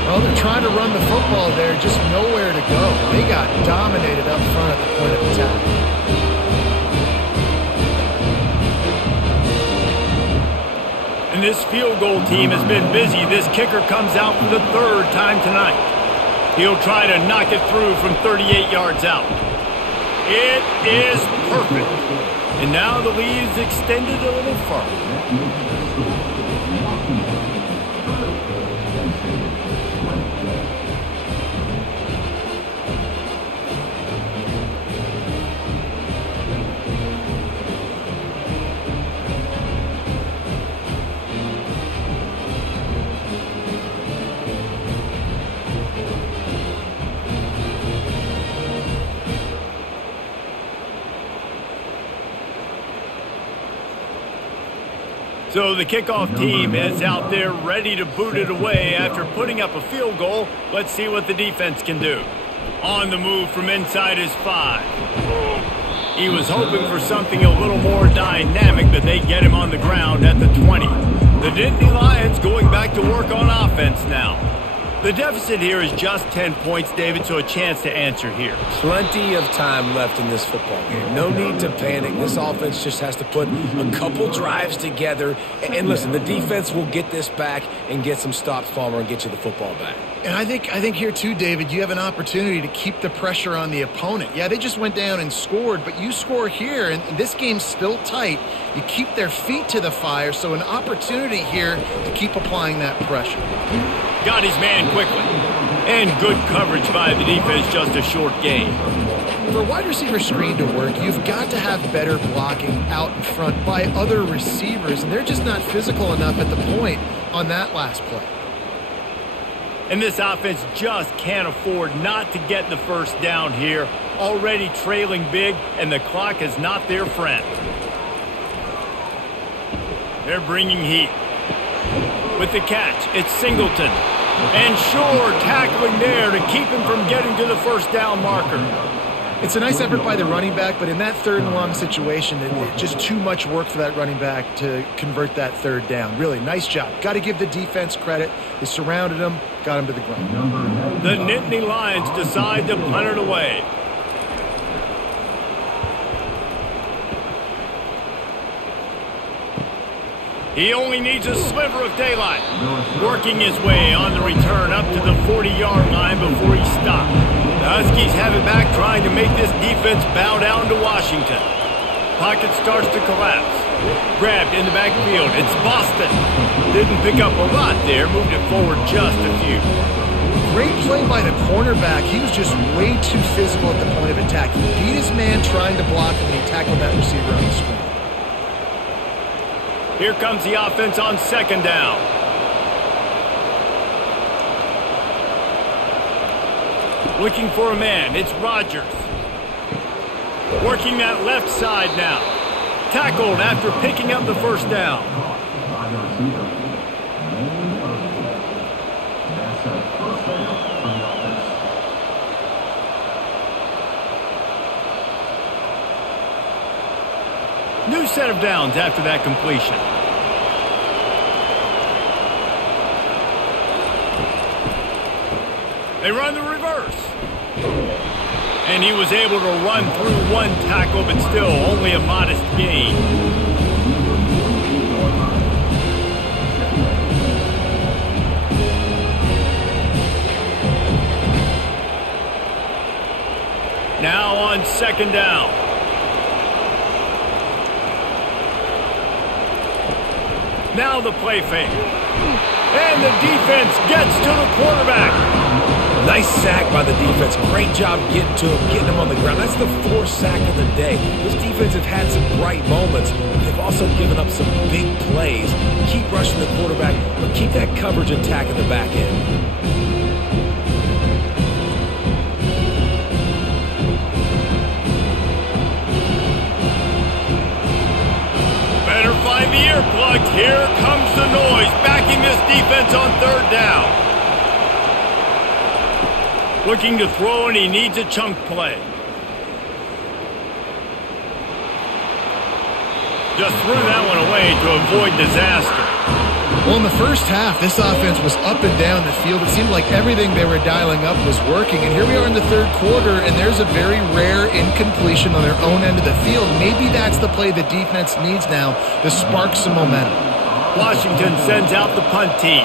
Well, they're trying to run the football there, just nowhere to go. They got dominated up front at the point of attack. And this field goal team has been busy. This kicker comes out for the third time tonight. He'll try to knock it through from 38 yards out. It is perfect. And now the lead is extended a little further. So the kickoff team is out there ready to boot it away after putting up a field goal. Let's see what the defense can do. On the move from inside his 5. He was hoping for something a little more dynamic, but they get him on the ground at the 20. The Nittany Lions going back to work on offense now. The deficit here is just 10 points, David, so a chance to answer here. Plenty of time left in this football game. No need to panic. This offense just has to put a couple drives together. And listen, the defense will get this back and get some stops, Palmer, and get you the football back. And I think here too, David, you have an opportunity to keep the pressure on the opponent. Yeah, they just went down and scored, but you score here, and this game's still tight. You keep their feet to the fire, so an opportunity here to keep applying that pressure. Got his man quickly. And good coverage by the defense, just a short gain. For a wide receiver screen to work, you've got to have better blocking out in front by other receivers, and they're just not physical enough at the point on that last play. And this offense just can't afford not to get the first down here. Already trailing big, and the clock is not their friend. They're bringing heat. With the catch, it's Singleton. And Shore tackling there to keep him from getting to the first down marker. It's a nice effort by the running back, but in that third and long situation, it's just too much work for that running back to convert that third down. Really, nice job. Got to give the defense credit. They surrounded him, got him to the ground. The Nittany Lions decide to punt it away. He only needs a sliver of daylight. Working his way on the return up to the 40-yard line before he stopped. The Huskies have it back, trying to make this defense bow down to Washington. Pocket starts to collapse. Grabbed in the backfield. It's Boston. Didn't pick up a lot there. Moved it forward just a few. Great play by the cornerback. He was just way too physical at the point of attack. He beat his man trying to block him, and he tackled that receiver on the screen. Here comes the offense on second down. Looking for a man. It's Rodgers. Working that left side now. Tackled after picking up the first down. New set of downs after that completion. They run the reverse. And he was able to run through one tackle, but still only a modest gain. Now on second down. Now the play fake. And the defense gets to the quarterback. Nice sack by the defense. Great job getting to him, getting him on the ground. That's the fourth sack of the day. This defense have had some bright moments, but they've also given up some big plays. Keep rushing the quarterback, but keep that coverage intact in the back end. Find the earplugs. Here comes the noise, backing this defense on third down. Looking to throw, and he needs a chunk play. Just threw that one away to avoid disaster. Well, in the first half, this offense was up and down the field. It seemed like everything they were dialing up was working. And here we are in the third quarter, and there's a very rare incompletion on their own end of the field. Maybe that's the play the defense needs now to spark some momentum. Washington sends out the punt team.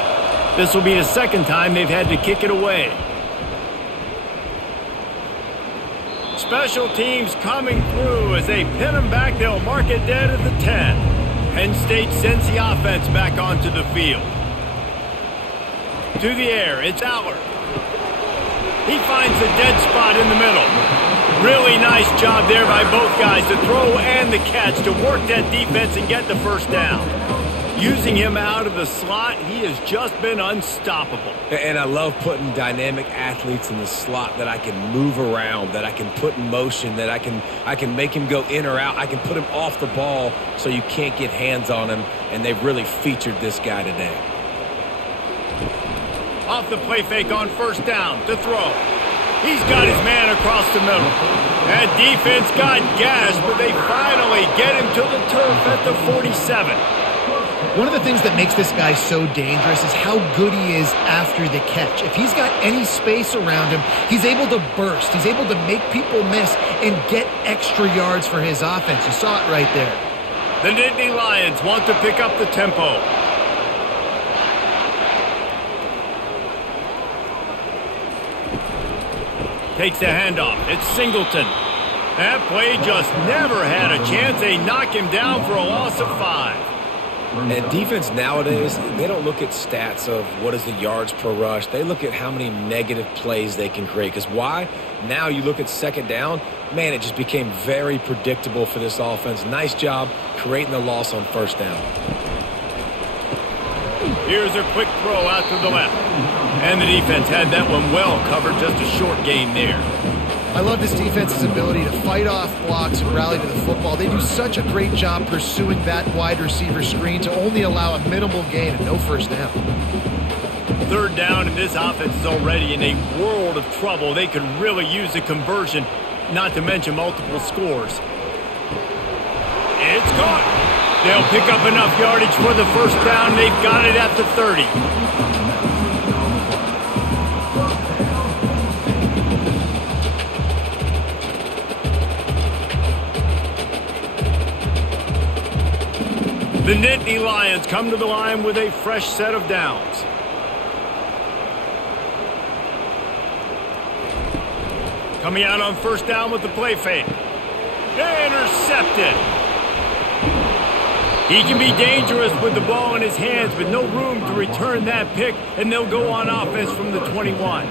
This will be the second time they've had to kick it away. Special teams coming through as they pin them back. They'll mark it dead at the 10. Penn State sends the offense back onto the field. To the air, it's Aller. He finds a dead spot in the middle. Really nice job there by both guys, the throw and the catch, to work that defense and get the first down. Using him out of the slot, he has just been unstoppable. And I love putting dynamic athletes in the slot that I can move around, that I can put in motion, that I can make him go in or out. I can put him off the ball so you can't get hands on him, and they've really featured this guy today. Off the play fake on first down to throw. He's got his man across the middle. That defense got gashed, but they finally get him to the turf at the 47. One of the things that makes this guy so dangerous is how good he is after the catch. If he's got any space around him, he's able to burst. He's able to make people miss and get extra yards for his offense. You saw it right there. The Nittany Lions want to pick up the tempo. Takes the handoff. It's Singleton. That play just never had a chance. They knock him down for a loss of 5. And defense nowadays, they don't look at stats of what is the yards per rush. They look at how many negative plays they can create. Because why? Now you look at second down, man, it just became very predictable for this offense. Nice job creating the loss on first down. Here's a quick throw out to the left. And the defense had that one well covered, just a short gain there. I love this defense's ability to fight off blocks and rally to the football. They do such a great job pursuing that wide receiver screen to only allow a minimal gain and no first down. Third down, and this offense is already in a world of trouble. They could really use a conversion, not to mention multiple scores. It's caught. They'll pick up enough yardage for the first down. They've got it at the 30. The Nittany Lions come to the line with a fresh set of downs. Coming out on first down with the play fake. Intercepted. He can be dangerous with the ball in his hands, but no room to return that pick, and they'll go on offense from the 21.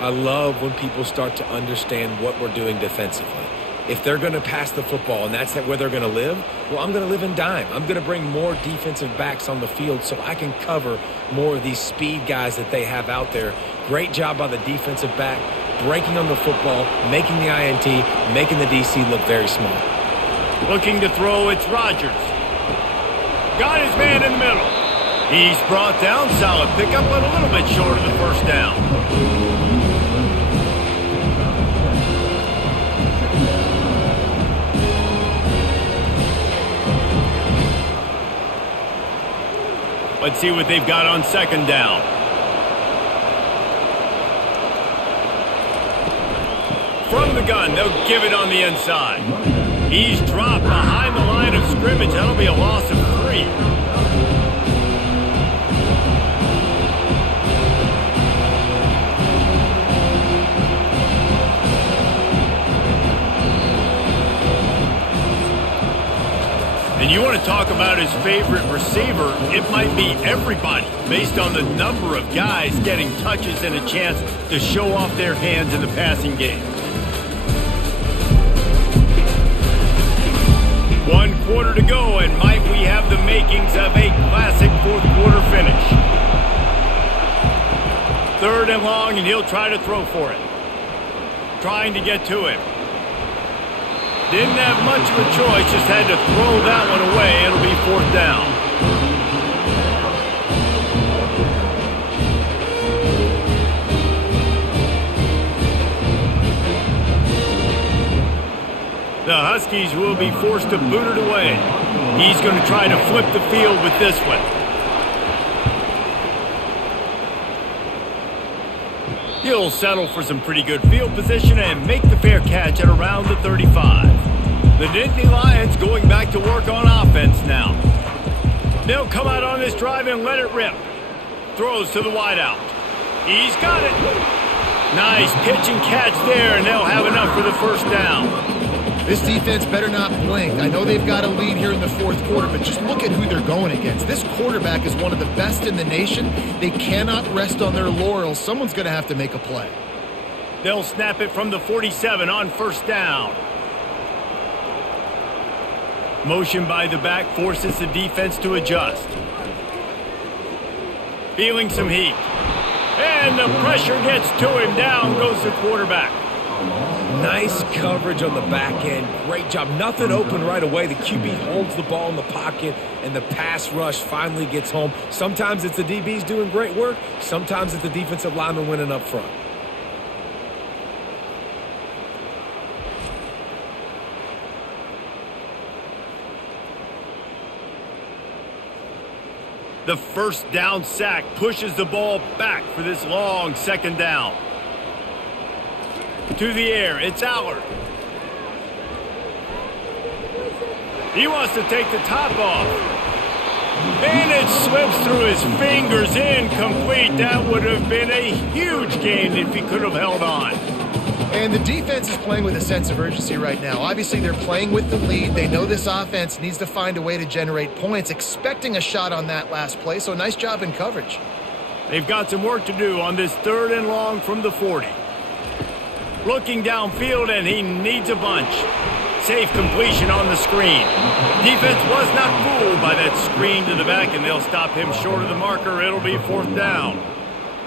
I love when people start to understand what we're doing defensively. If they're going to pass the football and that's where they're going to live, well, I'm going to live in dime. I'm going to bring more defensive backs on the field so I can cover more of these speed guys that they have out there. Great job by the defensive back, breaking on the football, making the INT, making the DC look very small. Looking to throw, it's Rodgers. Got his man in the middle. He's brought down. Solid pickup, but a little bit short of the first down. Let's see what they've got on second down. From the gun, they'll give it on the inside. He's dropped behind the line of scrimmage. That'll be a loss of 3. And you want to talk about his favorite receiver, it might be everybody, based on the number of guys getting touches and a chance to show off their hands in the passing game. 1 quarter to go, and might we have the makings of a classic fourth quarter finish. 3rd and long, and he'll try to throw for it. Trying to get to him. Didn't have much of a choice, just had to throw that one away. It'll be 4th down. The Huskies will be forced to boot it away. He's going to try to flip the field with this one. He'll settle for some pretty good field position and make the fair catch at around the 35. The Nittany Lions going back to work on offense now. They'll come out on this drive and let it rip. Throws to the wideout. He's got it. Nice pitch and catch there, and they'll have enough for the first down. This defense better not blink. I know they've got a lead here in the fourth quarter, but just look at who they're going against. This quarterback is one of the best in the nation. They cannot rest on their laurels. Someone's going to have to make a play. They'll snap it from the 47 on first down. Motion by the back forces the defense to adjust. Feeling some heat. And the pressure gets to him. Down goes the quarterback. Nice coverage on the back end. Great job. Nothing open right away. The QB holds the ball in the pocket, and the pass rush finally gets home. Sometimes it's the DBs doing great work. Sometimes it's the defensive lineman winning up front. The first down sack pushes the ball back for this long second down. To the air, it's Allard. He wants to take the top off. And it slips through his fingers, incomplete. That would have been a huge gain if he could have held on. And the defense is playing with a sense of urgency right now. Obviously, they're playing with the lead. They know this offense needs to find a way to generate points, expecting a shot on that last play. So nice job in coverage. They've got some work to do on this third and long from the 40. Looking downfield, and he needs a bunch. Safe completion on the screen. Defense was not fooled by that screen to the back, and they'll stop him short of the marker. It'll be fourth down.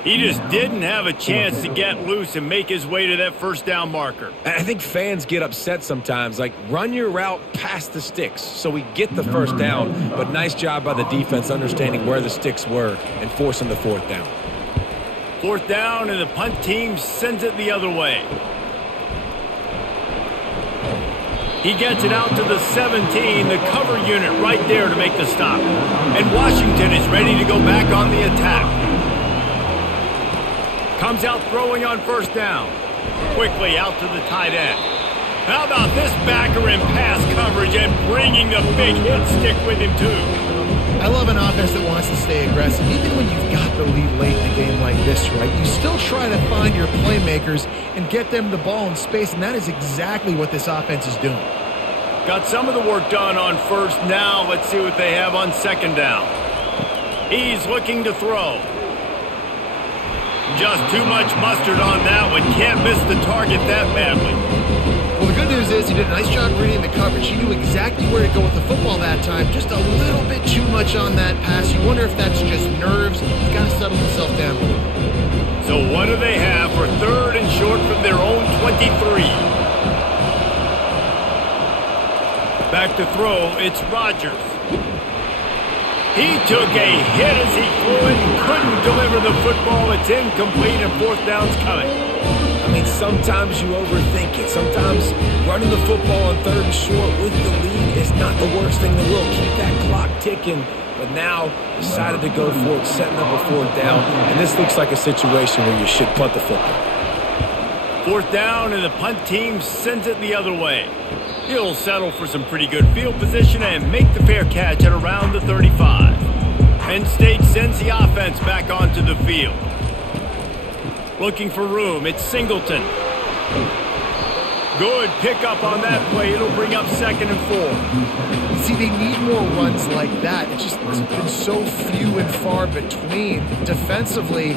He just didn't have a chance to get loose and make his way to that first down marker. I think fans get upset sometimes, like run your route past the sticks so we get the first down, but nice job by the defense understanding where the sticks were and forcing the fourth down. Fourth down, and the punt team sends it the other way. He gets it out to the 17, the cover unit right there to make the stop. And Washington is ready to go back on the attack. Comes out throwing on first down. Quickly out to the tight end. How about this backer in pass coverage and bringing the big hit stick with him too? I love an offense that wants to stay aggressive. Even when you've got the lead late in a game like this, right, you still try to find your playmakers and get them the ball in space, and that is exactly what this offense is doing. Got some of the work done on first. Now let's see what they have on second down. He's looking to throw. Just too much mustard on that one. Can't miss the target that badly. Well, the good news is he did a nice job reading the coverage. He knew exactly where to go with the football that time. Just a little bit too much on that pass. You wonder if that's just nerves. He's got to settle himself down a little bit. So what do they have for third and short from their own 23? Back to throw, it's Rodgers. He took a hit as he flew it and couldn't deliver the football. It's incomplete and fourth down's coming. I mean, sometimes you overthink it. Sometimes running the football on third and short with the lead is not the worst thing in the world. Keep that clock ticking. But now decided to go for it, setting up a fourth down. And this looks like a situation where you should punt the football. Fourth down, and the punt team sends it the other way. He'll settle for some pretty good field position and make the fair catch at around the 35. Penn State sends the offense back onto the field. Looking for room, it's Singleton. Good pickup on that play. It'll bring up second and 4. See, they need more runs like that. It's been so few and far between. Defensively,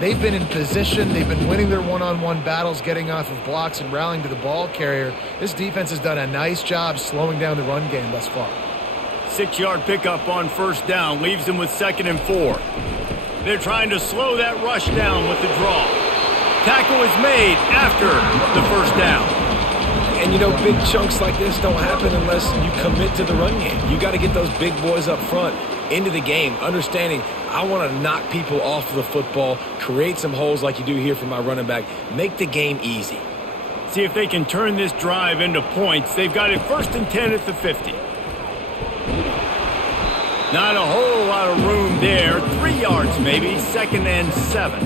they've been in position. They've been winning their one-on-one battles, getting off of blocks and rallying to the ball carrier. This defense has done a nice job slowing down the run game thus far. 6-yard pickup on first down leaves them with second and 4. They're trying to slow that rush down with the draw. Tackle is made after the first down. And, you know, big chunks like this don't happen unless you commit to the run game. You got to get those big boys up front into the game, understanding I want to knock people off the football, create some holes like you do here for my running back, make the game easy. See if they can turn this drive into points. They've got it 1st and 10 at the 50. Not a whole lot of room there. 3 yards maybe. 2nd and 7.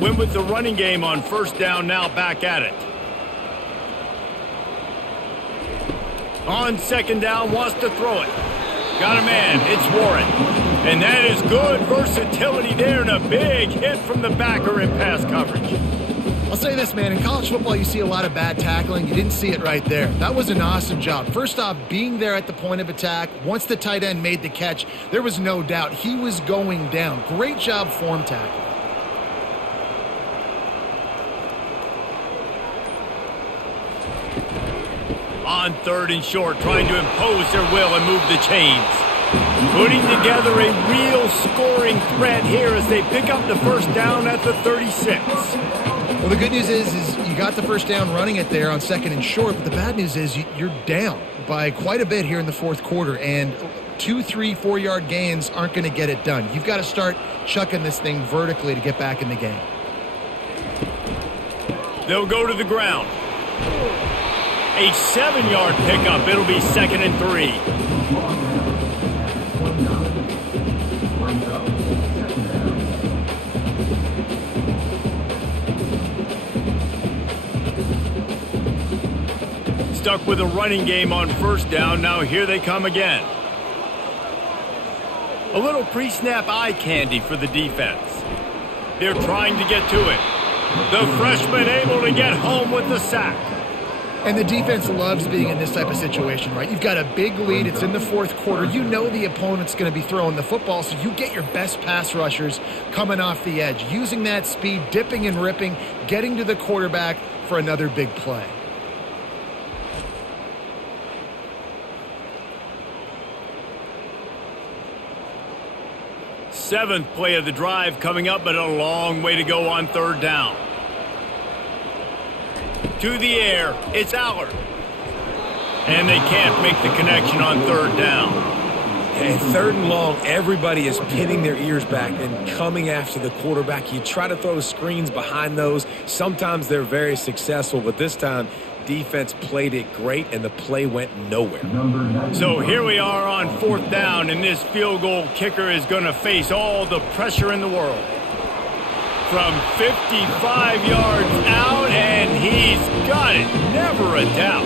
Went with the running game on 1st down, now back at it. On 2nd down, wants to throw it. Got a man, it's Warren. And that is good versatility there and a big hit from the backer in pass coverage. I'll say this, man. In college football, you see a lot of bad tackling. You didn't see it right there. That was an awesome job. First off, being there at the point of attack. Once the tight end made the catch, there was no doubt he was going down. Great job form tackle. On 3rd and short, trying to impose their will and move the chains. Putting together a real scoring threat here as they pick up the 1st down at the 36. Well, the good news is you got the 1st down running it there on 2nd and short, but the bad news is you're down by quite a bit here in the 4th quarter, and 2, 3, 4-yard gains aren't going to get it done. You've got to start chucking this thing vertically to get back in the game. They'll go to the ground. A 7-yard pickup. It'll be 2nd and 3. Stuck with a running game on 1st down. Now here they come again. A little pre-snap eye candy for the defense. They're trying to get to it. The freshman able to get home with the sack. And the defense loves being in this type of situation, right? You've got a big lead. It's in the 4th quarter. You know the opponent's going to be throwing the football, so you get your best pass rushers coming off the edge, using that speed, dipping and ripping, getting to the quarterback for another big play. Seventh play of the drive coming up, but a long way to go on 3rd down. To the air, it's Allard. And they can't make the connection on 3rd down. And 3rd and long, everybody is pinning their ears back and coming after the quarterback. You try to throw screens behind those. Sometimes they're very successful, but this time, defense played it great, and the play went nowhere. So here we are on 4th down, and this field goal kicker is going to face all the pressure in the world. From 55 yards out, and he's got it. Never a doubt.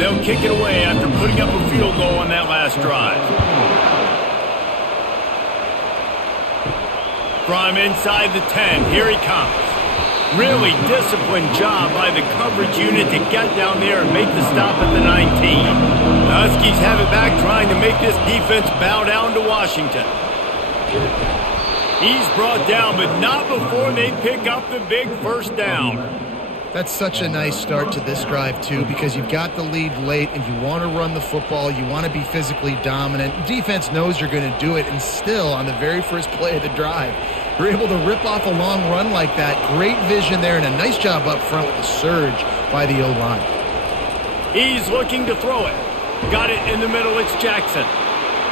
They'll kick it away after putting up a field goal on that last drive. From inside the 10, here he comes. Really disciplined job by the coverage unit to get down there and make the stop at the 19. The Huskies have it back, trying to make this defense bow down to Washington. He's brought down, but not before they pick up the big 1st down. That's such a nice start to this drive, too, because you've got the lead late and you want to run the football. You want to be physically dominant. Defense knows you're going to do it, and still, on the very first play of the drive, you're able to rip off a long run like that. Great vision there and a nice job up front with the surge by the O-line. He's looking to throw it. Got it in the middle. It's Jackson.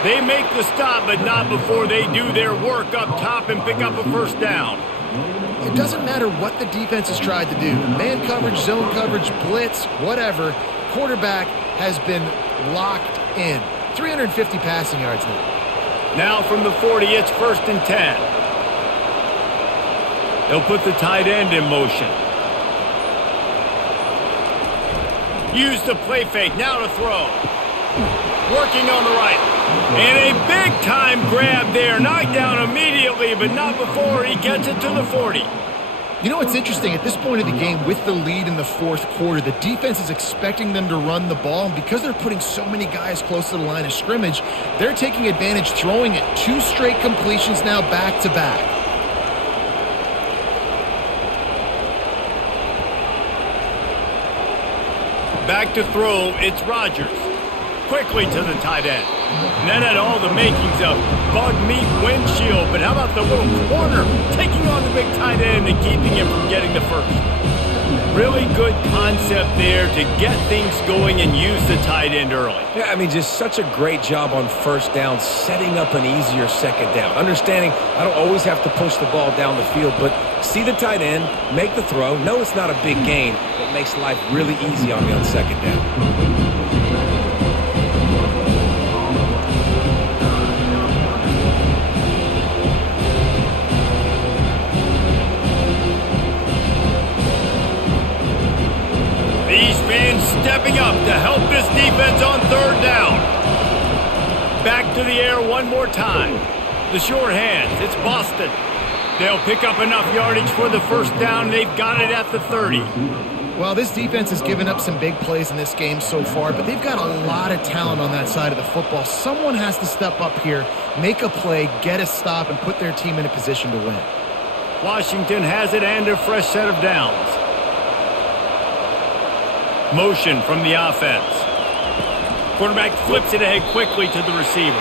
They make the stop, but not before they do their work up top and pick up a 1st down. It doesn't matter what the defense has tried to do. Man coverage, zone coverage, blitz, whatever. Quarterback has been locked in. 350 passing yards now. Now from the 40, it's 1st and 10. They'll put the tight end in motion. Use the play fake, now to throw. Working on the right. And a big-time grab there. Knocked down immediately, but not before he gets it to the 40. You know what's interesting? At this point of the game, with the lead in the fourth quarter, the defense is expecting them to run the ball. And because they're putting so many guys close to the line of scrimmage, they're taking advantage, throwing it 2 straight completions now back-to-back. Back to throw, it's Rodgers. Quickly to the tight end. And that had all the makings of bug meat windshield, but how about the little corner taking on the big tight end and keeping him from getting the first? Really good concept there to get things going and use the tight end early. Yeah, I mean, just such a great job on first down, setting up an easier second down. Understanding I don't always have to push the ball down the field, but see the tight end, make the throw. No, it's not a big gain. It makes life really easy on me on second down. Stepping up to help this defense on third down. Back to the air one more time. The short hands, it's Boston. They'll pick up enough yardage for the first down. They've got it at the 30. Well, this defense has given up some big plays in this game so far, but they've got a lot of talent on that side of the football. Someone has to step up here, make a play, get a stop, and put their team in a position to win. Washington has it and a fresh set of downs. Motion from the offense. Quarterback flips it ahead quickly to the receiver.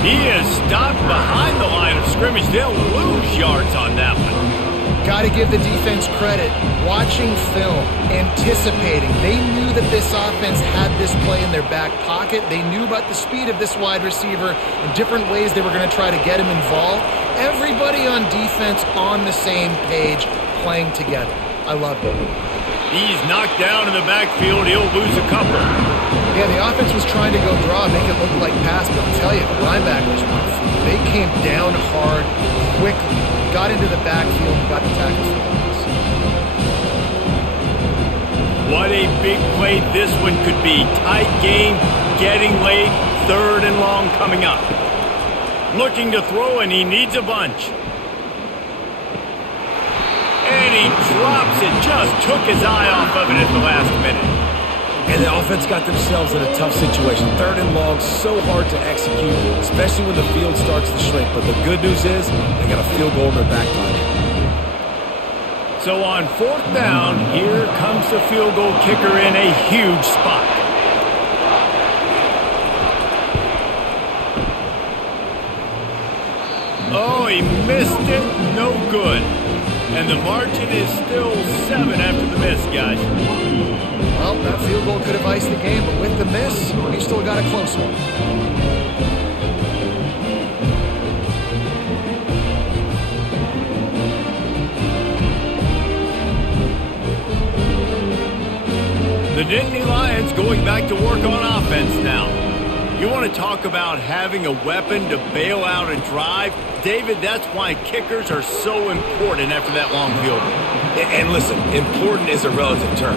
He is stopped behind the line of scrimmage. They'll lose yards on that one. Got to give the defense credit. Watching film, anticipating. They knew that this offense had this play in their back pocket. They knew about the speed of this wide receiver and different ways they were going to try to get him involved. Everybody on defense on the same page, playing together. I love it. He's knocked down in the backfield. He'll lose a couple. Yeah, the offense was trying to go draw, make it look like pass, but I'll tell you, the linebackers, they came down hard, quickly, got into the backfield, and got the tackle for the loss. What a big play this one could be. Tight game, getting late, third and long coming up. Looking to throw, and he needs a bunch. And he drops it, just took his eye off of it at the last minute. And the offense got themselves in a tough situation. Third and long, so hard to execute, especially when the field starts to shrink. But the good news is they got a field goal in their back line. So on fourth down, here comes the field goal kicker in a huge spot. Oh, he missed it. No good. And the margin is still 7 after the miss, guys. Well, that field goal could have iced the game, but with the miss, we still got a close one. The Nittany Lions going back to work on offense now. You want to talk about having a weapon to bail out a drive? David, that's why kickers are so important after that long field goal. And listen, important is a relative term.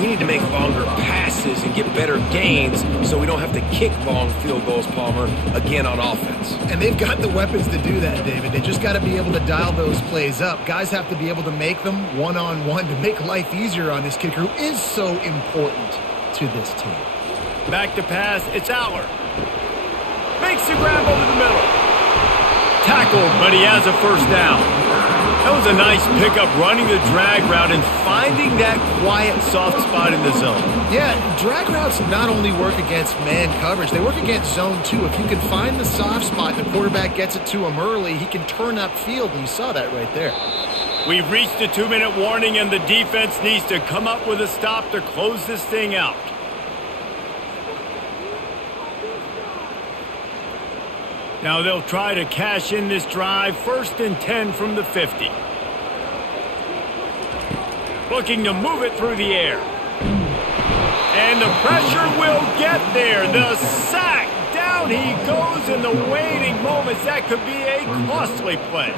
We need to make longer passes and get better gains so we don't have to kick long field goals, Palmer, again on offense. And they've got the weapons to do that, David. They just got to be able to dial those plays up. Guys have to be able to make them one-on-one to make life easier on this kicker, who is so important to this team. Back to pass, it's Aller. Makes the grab over the middle. Tackled, but he has a first down. That was a nice pickup, running the drag route and finding that quiet, soft spot in the zone. Yeah, drag routes not only work against man coverage, they work against zone too. If you can find the soft spot, the quarterback gets it to him early, he can turn upfield, and you saw that right there. We've reached the 2-minute warning, and the defense needs to come up with a stop to close this thing out. Now they'll try to cash in this drive. 1st and 10 from the 50. Looking to move it through the air. And the pressure will get there. The sack. Down he goes in the waning moments. That could be a costly play.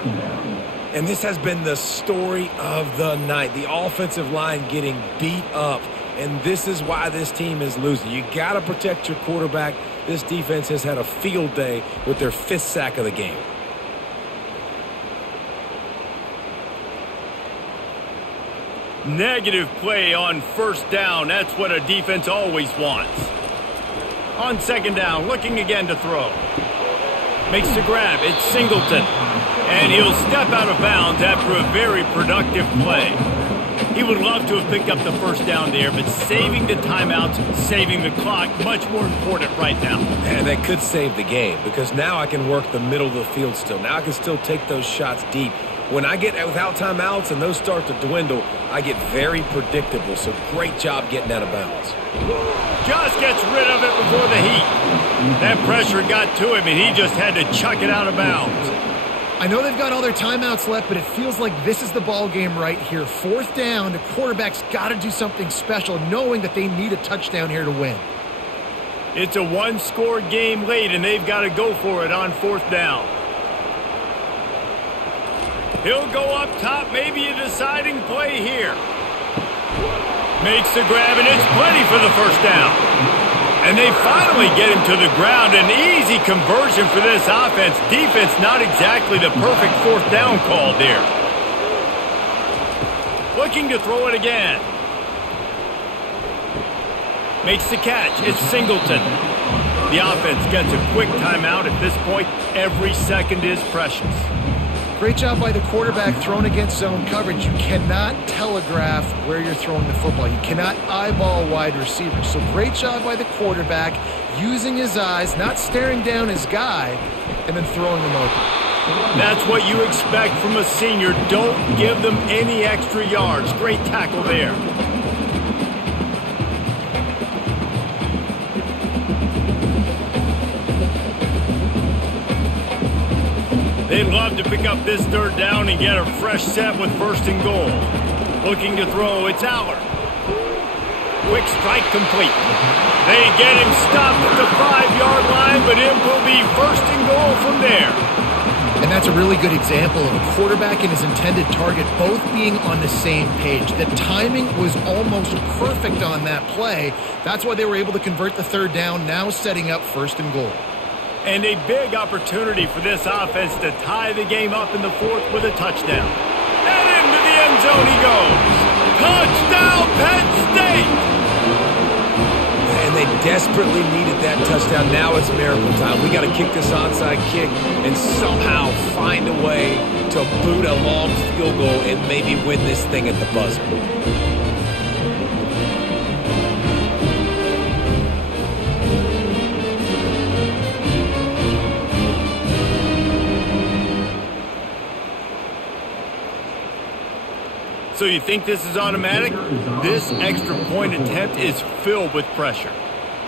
And this has been the story of the night. The offensive line getting beat up. And this is why this team is losing. You got to protect your quarterback. This defense has had a field day with their 5th sack of the game. Negative play on first down. That's what a defense always wants. On second down, looking again to throw. Makes the grab. It's Singleton. And he'll step out of bounds after a very productive play. He would love to have picked up the first down there, but saving the timeouts, saving the clock, much more important right now. And that could save the game because now I can work the middle of the field still. Now I can still take those shots deep. When I get without timeouts and those start to dwindle, I get very predictable. So great job getting out of bounds. Just gets rid of it before the heat. That pressure got to him, and he just had to chuck it out of bounds. I know they've got all their timeouts left, but it feels like this is the ball game right here. Fourth down, the quarterback's got to do something special, knowing that they need a touchdown here to win. It's a one-score game late, and they've got to go for it on fourth down. He'll go up top, maybe a deciding play here. Makes the grab, and it's plenty for the first down. And they finally get him to the ground. An easy conversion for this offense. Defense not exactly the perfect fourth down call there. Looking to throw it again. Makes the catch. It's Singleton. The offense gets a quick timeout at this point. Every second is precious. Great job by the quarterback thrown against zone coverage. You cannot telegraph where you're throwing the football. You cannot eyeball wide receivers. So great job by the quarterback using his eyes, not staring down his guy, and then throwing them open. That's what you expect from a senior. Don't give them any extra yards. Great tackle there. They'd love to pick up this third down and get a fresh set with first and goal. Looking to throw, it's Aller. Quick strike complete. They get him stopped at the 5-yard line, but it will be first and goal from there. And that's a really good example of a quarterback and his intended target both being on the same page. The timing was almost perfect on that play. That's why they were able to convert the third down, now setting up first and goal. And a big opportunity for this offense to tie the game up in the fourth with a touchdown. And into the end zone he goes. Touchdown, Penn State! And they desperately needed that touchdown. Now it's miracle time. We got to kick this onside kick and somehow find a way to boot a long field goal and maybe win this thing at the buzzer. So you think this is automatic? This extra point attempt is filled with pressure.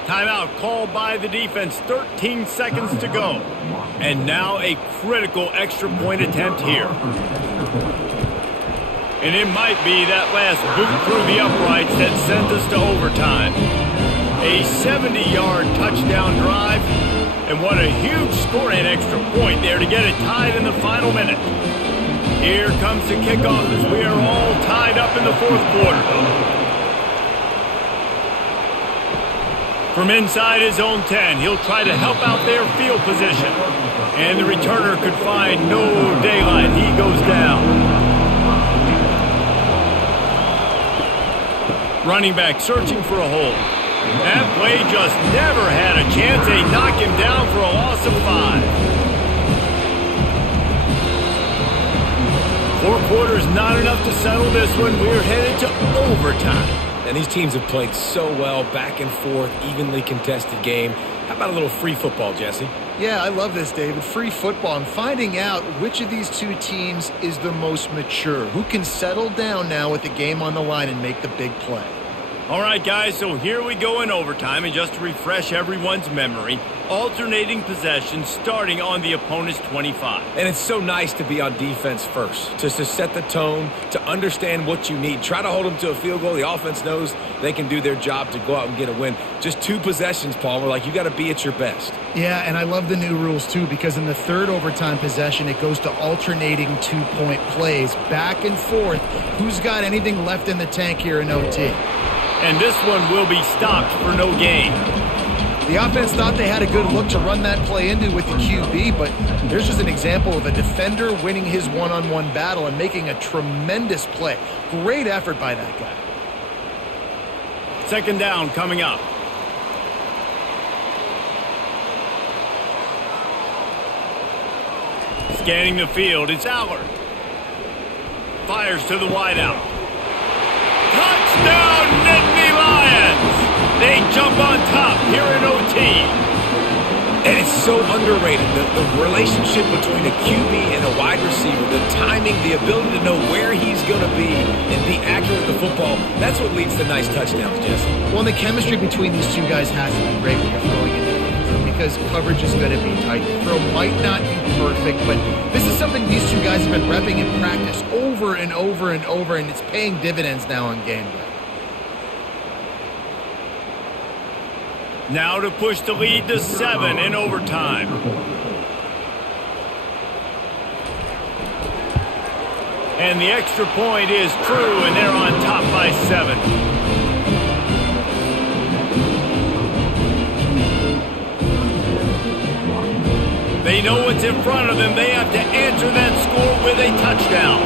Timeout called by the defense, 13 seconds to go. And now a critical extra point attempt here. And it might be that last boot through the uprights that sends us to overtime. A 70-yard touchdown drive. And what a huge scoring extra point there to get it tied in the final minute. Here comes the kickoff as we are all tied up in the fourth quarter. From inside his own 10, he'll try to help out their field position. And the returner could find no daylight. He goes down. Running back searching for a hole. That play just never had a chance. They knock him down for a loss of 5. 4 quarters not enough to settle this one. We're headed to overtime. And these teams have played so well, back and forth, evenly contested game. How about a little free football, Jesse? Yeah, I love this, David. Free football. I'm finding out which of these two teams is the most mature, who can settle down now with the game on the line and make the big play. All right, guys, so here we go in overtime, and just to refresh everyone's memory, alternating possessions starting on the opponent's 25. And it's so nice to be on defense first, just to set the tone, to understand what you need. Try to hold them to a field goal. The offense knows they can do their job to go out and get a win. Just 2 possessions, Paul. We're like, you got to be at your best. Yeah, and I love the new rules, too, because in the third overtime possession, it goes to alternating 2-point plays, back and forth. Who's got anything left in the tank here in OT? And this one will be stopped for no gain. The offense thought they had a good look to run that play into with the QB, but There's just an example of a defender winning his one-on-one battle and making a tremendous play. Great effort by that guy. Second down coming up. Scanning the field, it's Allard. Fires to the wideout. Touchdown, Nittany Lions! They jump on top here in OT. And it's so underrated, the relationship between a QB and a wide receiver, the timing, the ability to know where he's going to be and be accurate with the football, that's what leads to nice touchdowns, Jesse. Well, the chemistry between these two guys has to be great when you're throwing into the end zone because coverage is going to be tight. The throw might not be perfect, but this is something these two guys have been repping in practice over and over and over, and it's paying dividends now on game day. Now to push the lead to 7 in overtime. And the extra point is true, and they're on top by 7. They know what's in front of them. They have to answer that score with a touchdown.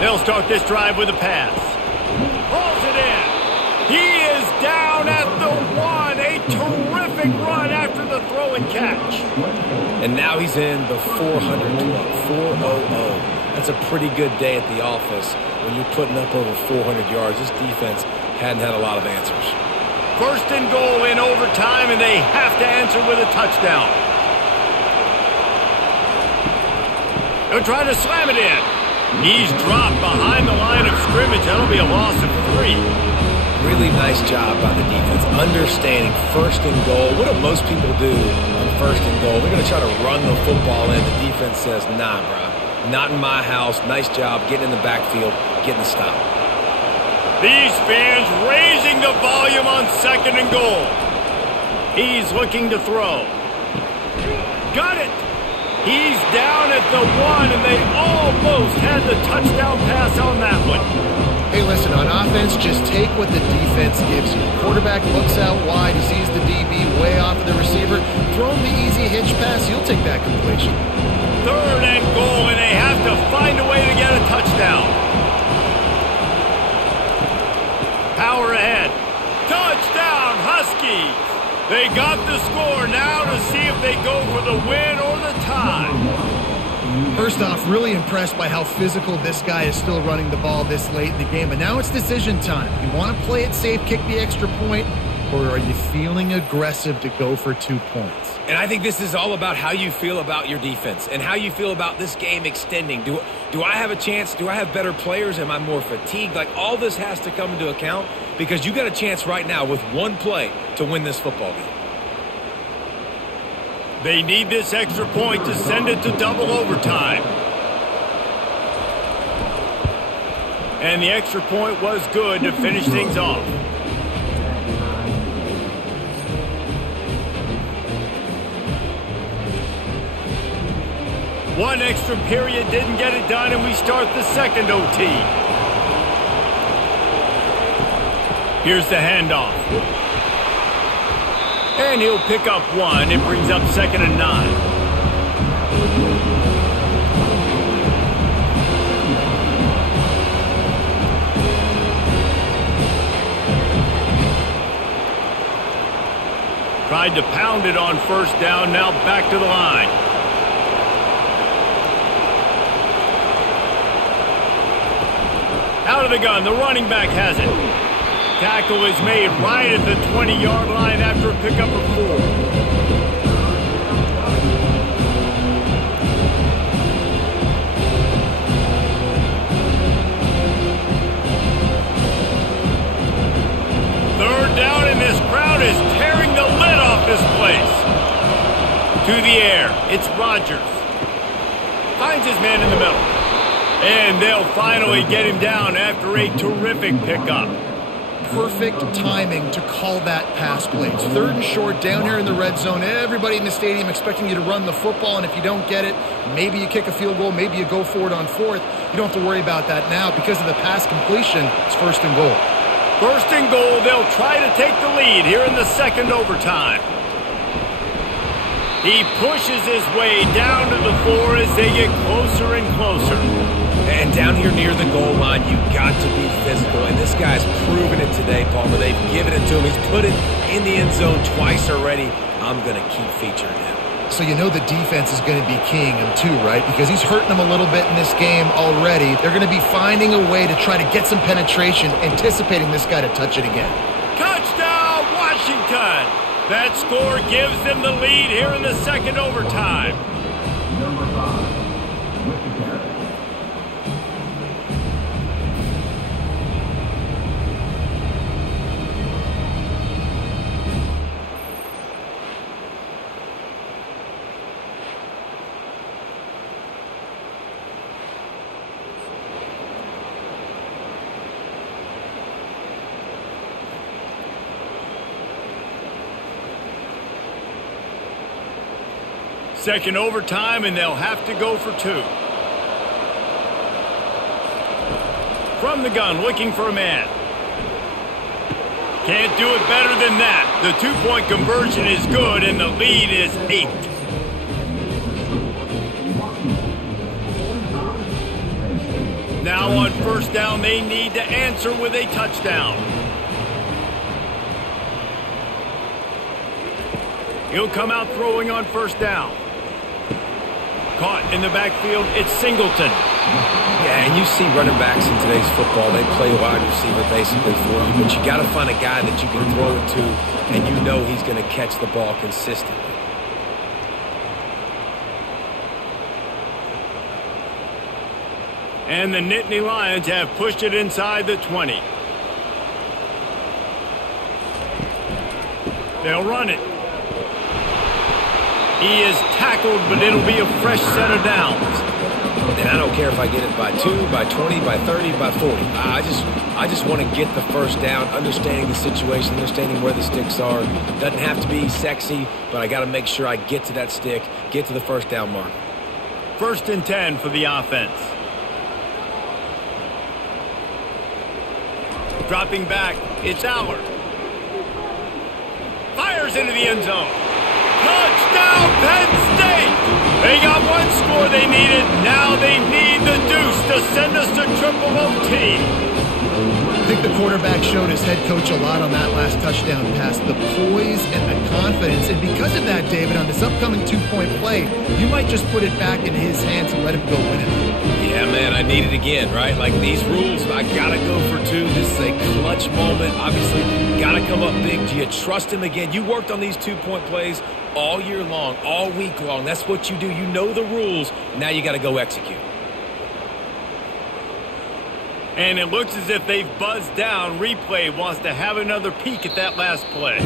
They'll start this drive with a pass. Pulls it in. He is down at the 1. A terrific run after the throw and catch. And now he's in the 400 club, 400. That's a pretty good day at the office when you're putting up over 400 yards. This defense hadn't had a lot of answers. First and goal in overtime, and they have to answer with a touchdown. They're trying to slam it in. He's dropped behind the line of scrimmage. That'll be a loss of 3. Really nice job by the defense, understanding first and goal. What do most people do on first and goal? They're going to try to run the football in. The defense says, nah, bro, not in my house. Nice job getting in the backfield, getting the stop. These fans raising the volume on second and goal. He's looking to throw. Got it. He's down at the 1, and they almost had the touchdown pass on that one. Hey, listen, on offense, just take what the defense gives you. Quarterback looks out wide, he sees the DB way off of the receiver. Throw him the easy hitch pass, he'll take that completion. Third and goal, and they have to find a way to get a touchdown. Power ahead. Touchdown, Huskies! They got the score now to see if they go for the win or the tie. First off, really impressed by how physical this guy is still running the ball this late in the game. But now it's decision time. You want to play it safe, kick the extra point, or are you feeling aggressive to go for 2 points? And I think this is all about how you feel about your defense and how you feel about this game extending. Do I have a chance? Do I have better players? Am I more fatigued? Like, all this has to come into account because you got a chance right now with one play to win this football game. They need this extra point to send it to double overtime. And the extra point was good to finish things off. One extra period didn't get it done, and we start the second OT. Here's the handoff. And he'll pick up 1. It brings up 2nd and 9. Tried to pound it on first down, now back to the line. Out of the gun, the running back has it. Tackle is made right at the 20-yard line after a pickup of 4. Third down, and this crowd is tearing the lid off this place. To the air, it's Rodgers. Finds his man in the middle. And they'll finally get him down after a terrific pickup. Perfect timing to call that pass play. It's 3rd and short down here in the red zone. Everybody in the stadium expecting you to run the football, and if you don't get it, maybe you kick a field goal, maybe you go for it on 4th. You don't have to worry about that now. Because of the pass completion, it's 1st and goal. First and goal, they'll try to take the lead here in the second overtime. He pushes his way down to the 4 as they get closer and closer. And down here near the goal line, you've got to be physical. And this guy's proven it today, Palmer. They've given it to him. He's put it in the end zone twice already. I'm going to keep featuring him. So you know the defense is going to be keying him too, right? Because he's hurting them a little bit in this game already. They're going to be finding a way to try to get some penetration, anticipating this guy to touch it again. Touchdown, Washington! That score gives them the lead here in the second overtime. Number 5. Second overtime, and they'll have to go for 2. From the gun, looking for a man. Can't do it better than that. The 2-point conversion is good, and the lead is 8. Now on first down, they need to answer with a touchdown. He'll come out throwing on first down. Caught in the backfield, it's Singleton. Yeah, and you see running backs in today's football, they play wide receiver basically for you, but you got to find a guy that you can throw it to, and you know he's going to catch the ball consistently. And the Nittany Lions have pushed it inside the 20. They'll run it. He is tackled, but it'll be a fresh set of downs. And I don't care if I get it by 2, by 20, by 30, by 40. I just want to get the first down, understanding the situation, understanding where the sticks are. Doesn't have to be sexy, but I got to make sure I get to that stick, get to the first down mark. 1st and 10 for the offense. Dropping back, it's Allard. Fires into the end zone. Touchdown, Penn State! They got one score they needed. Now they need the deuce to send us to triple OT. I think the quarterback showed his head coach a lot on that last touchdown pass, the poise and the confidence. And because of that, David, on this upcoming 2-point play, you might just put it back in his hands and let him go win it. Yeah, man, I need it again, right? Like these rules, I got to go for 2. This is a clutch moment. Obviously, got to come up big. Do you trust him again? You worked on these 2-point plays all year long, all week long. That's what you do. You know the rules. Now you got to go execute. And it looks as if they've buzzed down. Replay wants to have another peek at that last play.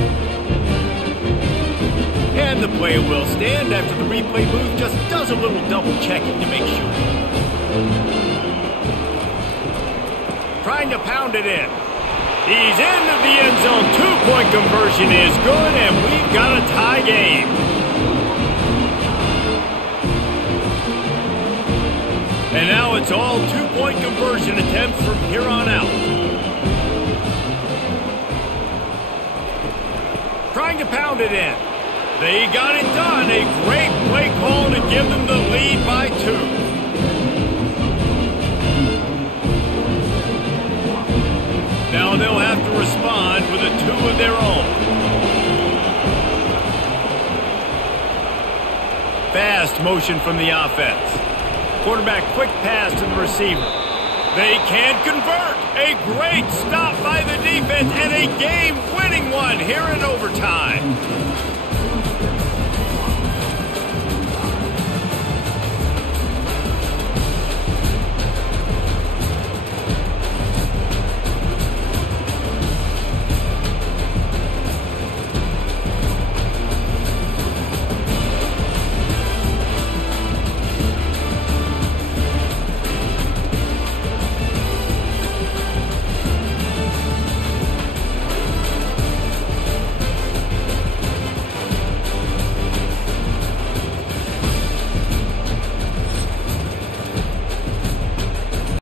And the play will stand after the replay booth just does a little double checking to make sure. Trying to pound it in. He's into the end zone. 2-point conversion is good, and we've got a tie game. And now it's all 2-point conversion attempts from here on out. Trying to pound it in. They got it done. A great play call to give them the lead by 2. Now they'll have to respond with a 2 of their own. Fast motion from the offense. Quarterback quick pass to the receiver. They can't convert. A great stop by the defense and a game-winning one here in overtime.